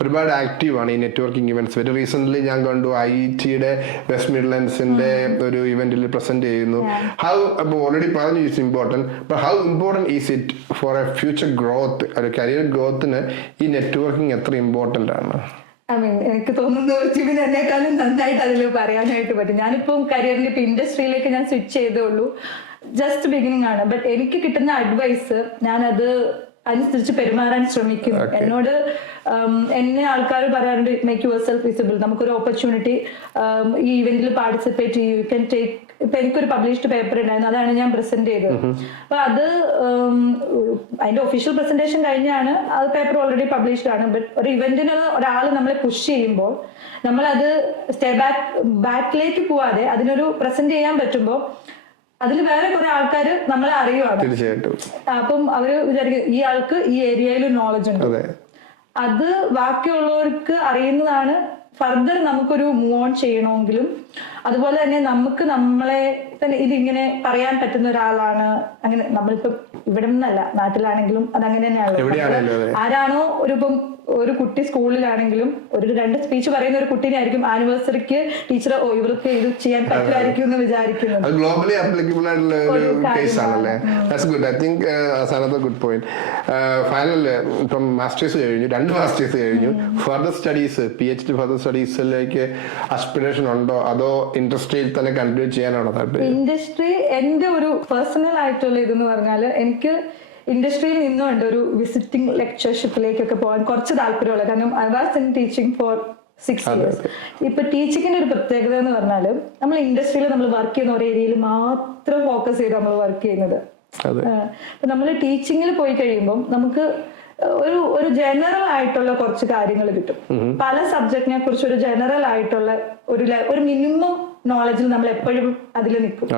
ഒരുപാട് ആക്റ്റീവ് ആണ് ഈ നെറ്റ്വർക്കിംഗ് ഇവന്റ്സ്. വെരി റീസെന്റ് ഞാൻ കണ്ടു IIT-യുടെ വെസ്റ്റ് മിഡ്ലൻഡ്സിന്റെ ഒരു ഇവന്റിൽ പ്രസന്റ് ചെയ്യുന്നു. ഹൗ ഓൾറെഡി പറഞ്ഞു it's important, but how important is it for A future growth, ഒരു കരിയർ ഗ്രോത്തിന് ഈ നെറ്റ്വർക്കിംഗ് എത്ര ഇമ്പോർട്ടന്റ് ആണ്? എനിക്ക് തോന്നുന്നു ജിബിൻ എന്നെക്കാളും നന്നായിട്ട് അതിൽ പറയാനായിട്ട് പറ്റും. ഞാനിപ്പം കരിയറിൽ ഇപ്പൊ ഇൻഡസ്ട്രിയിലേക്ക് ഞാൻ സ്വിച്ച് ചെയ്തേ ഉള്ളൂ, ജസ്റ്റ് ബിഗിനിങ് ആണ്. ബട്ട് എനിക്ക് കിട്ടുന്ന അഡ്വൈസ് ഞാനത് അനുസരിച്ച് പെരുമാറാൻ ശ്രമിക്കും. എന്നോട് എന്നെ ആൾക്കാർ പറയാറുണ്ട് മേക്ക് യുവർ സെൽഫ് വിസിബിൾ, നമുക്കൊരു ഓപ്പർച്യൂണിറ്റി ഈ ഇവന്റിൽ പാർട്ടിസിപ്പേറ്റ് ചെയ്യൂ, യു ക്യാൻ ടേക്ക്. ഇപ്പൊ എനിക്കൊരു പബ്ലിഷ്ഡ് പേപ്പർ ഉണ്ടായിരുന്നു, അതാണ് ഞാൻ പ്രസന്റ് ചെയ്തത്. അപ്പൊ അത് അതിന്റെ ഒഫീഷ്യൽ പ്രസന്റേഷൻ കഴിഞ്ഞാണ്, അത് പേപ്പർ ഓൾറെഡി പബ്ലിഷ്ഡ് ആണ്. ബട്ട് ഒരു ഇവന്റിന് ഒരാൾ നമ്മളെ പുഷ് ചെയ്യുമ്പോൾ നമ്മളത് ബാക്കിലേക്ക് പോവാതെ അതിനൊരു പ്രസന്റ് ചെയ്യാൻ പറ്റുമ്പോൾ അതിൽ വേറെ കുറെ ആൾക്കാർ നമ്മളെ അറിയുവാണ്. തീർച്ചയായിട്ടും. അപ്പം അവര് വിചാരിക്കും ഈ ആൾക്ക് ഈ ഏരിയയിൽ നോളജ് ഉണ്ട്. അത് ബാക്കിയുള്ളവർക്ക് അറിയുന്നതാണ് ഫർദർ നമുക്കൊരു മൂവ് ഓൺ ചെയ്യണമെങ്കിലും. അതുപോലെ തന്നെ നമുക്ക് നമ്മളെ തന്നെ ഇതിങ്ങനെ പറയാൻ പറ്റുന്ന ഒരാളാണ്. അങ്ങനെ നമ്മളിപ്പോ ഇവിടെ നിന്നല്ല, നാട്ടിലാണെങ്കിലും അതങ്ങനെ തന്നെയാണല്ലോ. ആരാണോ ഇപ്പം ഒരു കുട്ടി സ്കൂളിലാണെങ്കിലും ഒരു 2 സ്പീച്ച് പറയുന്ന ഒരു കുട്ടീനെ ആയിരിക്കും ആനിവേഴ്സറിക്ക് ടീച്ചർ ഇവർക്ക് ഇത് ചെയ്യാൻ പറ്റുമായിരിക്കും എന്ന് വിചാരിക്കുന്നത്. ഗ്ലോബലി ആപ്ലിക്കബിൾ ആയിട്ടുള്ള ഒരു കേസ് ആണല്ലേ. That's good. I think another good point. Final ഇപ്പം മാസ്റ്റേഴ്സ് കഴിഞ്ഞു, 2 മാസ്റ്റേഴ്സ് കഴിഞ്ഞു. Further studies, PhD further സ്റ്റഡീസിലേക്ക് aspiration ഉണ്ടോ, അതോ ഇൻഡസ്ട്രിയിൽ തന്നെ കണ്ടിന്യൂ ചെയ്യാനാണോ താല്പര്യം? ഇൻഡസ്ട്രി എന്റെ ഒരു പേഴ്സണൽ ആയിട്ടുള്ള ഇതെന്ന് പറഞ്ഞാൽ എനിക്ക് ഇൻഡസ്ട്രിയിൽ നിന്നുകൊണ്ട് ഒരു വിസിറ്റിംഗ് ലെക്ചർഷിപ്പിലേക്കൊക്കെ പോകാൻ കുറച്ച് താല്പര്യമുള്ളത്. കാരണം I was in teaching four 6 years. ഇപ്പൊ ടീച്ചിങ്ങിന്റെ ഒരു പ്രത്യേകത എന്ന് പറഞ്ഞാൽ നമ്മൾ ഇൻഡസ്ട്രിയിൽ നമ്മൾ വർക്ക് ചെയ്യുന്ന ഒരു ഏരിയയിൽ മാത്രം ഫോക്കസ് ചെയ്ത് നമ്മൾ വർക്ക് ചെയ്യുന്നത്. ഇപ്പൊ നമ്മൾ ടീച്ചിങ്ങിൽ പോയി കഴിയുമ്പോൾ നമുക്ക് ഒരു ജനറൽ ആയിട്ടുള്ള കുറച്ച് കാര്യങ്ങൾ കിട്ടും. പല സബ്ജക്റ്റിനെ കുറിച്ച് ഒരു ജനറൽ ആയിട്ടുള്ള ഒരു മിനിമം നോളജിൽ നമ്മൾ എപ്പോഴും അതിൽ നിൽക്കും.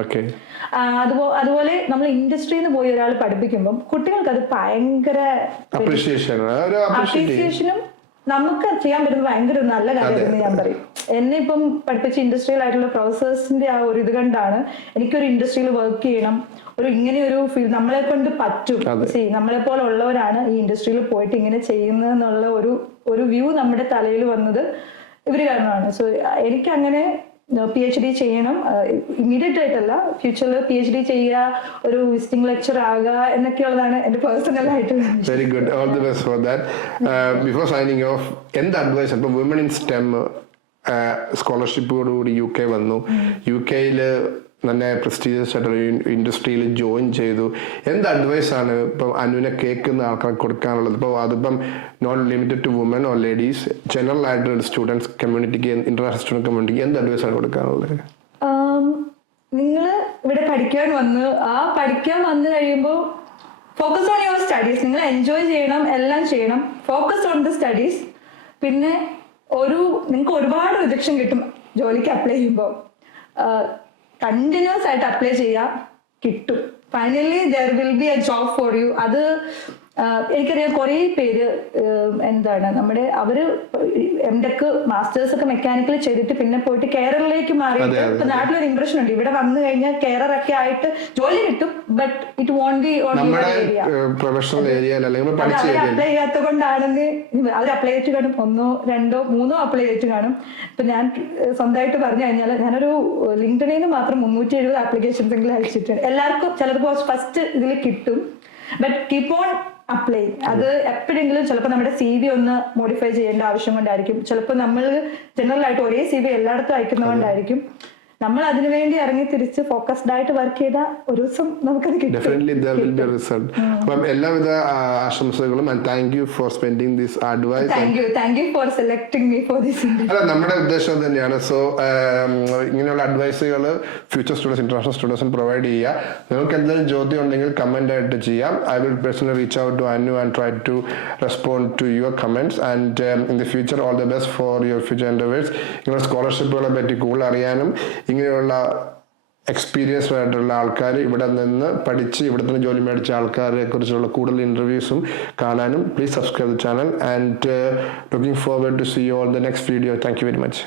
അതുപോലെ നമ്മൾ ഇൻഡസ്ട്രിയിൽ നിന്ന് പോയി ഒരാൾ പഠിപ്പിക്കുമ്പോൾ കുട്ടികൾക്ക് അത് ഭയങ്കര അപ്രീസിയേഷനും നമുക്ക് ചെയ്യാൻ പറ്റുന്നത് ഭയങ്കര നല്ല കാര്യമെന്ന് ഞാൻ പറയും. എന്നെ ഇപ്പം പഠിപ്പിച്ച ഇൻഡസ്ട്രിയൽ ആയിട്ടുള്ള പ്രൊഫസേഴ്സിന്റെ ആ ഒരു ഇത് കണ്ടാണ് എനിക്കൊരു ഇൻഡസ്ട്രിയിൽ വർക്ക് ചെയ്യണം, ഇങ്ങനെ ഒരു ഫീൽഡ് നമ്മളെ കൊണ്ട് പറ്റും, നമ്മളെ പോലെ ഉള്ളവരാണ് ഈ ഇൻഡസ്ട്രിയിൽ പോയിട്ട് ഇങ്ങനെ ചെയ്യുന്നതെന്നുള്ള ഒരു വ്യൂ നമ്മുടെ തലയിൽ വന്നത് ഇവര് കാരണമാണ്. സോ എനിക്ക് അങ്ങനെ PhD ചെയ്യണം, ഇമ്മീഡിയറ്റ് ആയിട്ടല്ല, ഫ്യൂച്ചറിൽ PhD ചെയ്യുക, ഒരു വിസിറ്റിംഗ് ലെക്ചർ ആകുക എന്നൊക്കെയുള്ളതാണ് എന്റെ പേഴ്സണൽ ആയിട്ട്. Very good, all the best for that. Before signing off, എന്ത് അഡ്വൈസ് ഇപ്പൊ വിമൻ ഇൻ സ്റ്റെം സ്കോളർഷിപ്പോടുകൂടി UK വന്നു, UK-യിൽ നല്ല പ്രസ്റ്റീജിയസ് ആയിട്ടുള്ള ഇൻഡസ്ട്രിയിൽ ജോയിൻ ചെയ്തു, എന്ത് അഡ്വൈസ് ആണ് ഇപ്പം അനുവിനെ കേൾക്കുന്ന ആൾക്കാർക്ക് കൊടുക്കാനുള്ളത്? ഇപ്പോൾ അതിപ്പം not limited to women or ladies, general ആയിട്ടുള്ള സ്റ്റുഡൻസ് കമ്മ്യൂണിറ്റിക്ക്, ഇന്റർനാഷണൽ സ്റ്റുഡൻറ് കമ്മ്യൂണിറ്റിക്ക് എന്ത് അഡ്വൈസ് ആണ് കൊടുക്കാനുള്ളത്? നിങ്ങൾ ഇവിടെ പഠിക്കാൻ വന്നു കഴിയുമ്പോൾ ഫോക്കസ് ഓൺ യുവർ സ്റ്റഡീസ്. നിങ്ങൾ എൻജോയ് ചെയ്യണം, എല്ലാം ചെയ്യണം, ഫോക്കസ് ഓൺ ദ സ്റ്റഡീസ്. പിന്നെ നിങ്ങൾക്ക് ഒരുപാട് റിജക്ഷൻ കിട്ടും ജോലിക്ക് അപ്ലൈ ചെയ്യുമ്പോൾ. കണ്ടിന്യൂസ് ആയിട്ട് അപ്ലൈ ചെയ്യാം, കിട്ടും. Finally there will be A job for you. അത് എനിക്കറിയാം കുറേ പേര് എന്താണ് നമ്മുടെ അവര് MTech മാസ്റ്റേഴ്സ് ഒക്കെ മെക്കാനിക്കൽ ചെയ്തിട്ട് പിന്നെ പോയിട്ട് കെയറിലേക്ക് മാറിയിട്ട് ഇപ്പൊ നാട്ടിലൊരു ഇംപ്രഷൻ ഉണ്ട് ഇവിടെ വന്നു കഴിഞ്ഞാൽ കെയറർ ഒക്കെ ആയിട്ട് ജോലി കിട്ടും but it won't be on your area. Professional ഏരിയയിൽ അല്ലെങ്കിൽ അവർ അപ്ലൈ ചെയ്യാത്ത കൊണ്ടാണെന്ന് അവർ അപ്ലൈ ചെയ്തിട്ട് കാണും 1, 2, 3 അപ്ലൈ ചെയ്തിട്ട് കാണും. ഇപ്പൊ ഞാൻ സ്വന്തമായിട്ട് പറഞ്ഞു കഴിഞ്ഞാൽ ഞാനൊരു ലിങ്ക്ഡ്ഇനിൽ മാത്രം 370 ആപ്ലിക്കേഷൻസ് എങ്കിലും അയച്ചിട്ടുണ്ട്. എല്ലാവർക്കും ചിലർക്ക് ഫസ്റ്റ് ഇതിൽ കിട്ടും ബട്ട് കീപ് ഓൺ അപ്ലൈ. അത് എപ്പോഴെങ്കിലും ചിലപ്പോൾ നമ്മുടെ CV ഒന്ന് മോഡിഫൈ ചെയ്യേണ്ട ആവശ്യം കൊണ്ടായിരിക്കും, ചിലപ്പോൾ നമ്മൾ ജനറൽ ആയിട്ട് ഒരേ CV എല്ലായിടത്തും അയക്കുന്നതുകൊണ്ടായിരിക്കും. നമ്മൾ അതിനുവേണ്ടി ഇറങ്ങി തിരിച്ച് ഫോക്കസ്ഡ് ആയിട്ട് വർക്ക് ചെയ്താൽ ഒരു ദിവസം നമുക്കത് കിട്ടും. Definitely there will be a result. അപ്പം എല്ലാവിധ ആശംസകളും and thank you for spending this advice. Thank you for selecting me for this interview. അല്ല, നമ്മുടെ ഉദ്ദേശം തന്നെയാണ്. സോ ഇങ്ങനെയുള്ള അഡ്വൈസുകൾ ഫ്യൂച്ചർ സ്റ്റുഡൻസ്, ഇന്റർനാഷണൽ സ്റ്റുഡൻസിന് പ്രൊവൈഡ് ചെയ്യുക. നിങ്ങൾക്ക് എന്തെങ്കിലും ചോദ്യം ഉണ്ടെങ്കിൽ കമന്റ് ആയിട്ട് ചെയ്യാം. I will personally reach out to Anu and try to respond to your comments and in the future all the best for your future endeavors. നിങ്ങളുടെ സ്കോളർഷിപ്പുകളെ പറ്റി കൂടുതൽ അറിയാനും ഇങ്ങനെയുള്ള എക്സ്പീരിയൻസ്ഡ് ആയിട്ടുള്ള ആൾക്കാർ ഇവിടെ നിന്ന് പഠിച്ച് ഇവിടെ നിന്ന് ജോലി മേടിച്ച ആൾക്കാരെ കുറിച്ചുള്ള കൂടുതൽ ഇന്റർവ്യൂസും കാണാനും please subscribe the channel and looking forward to see you on the next video. Thank you very much.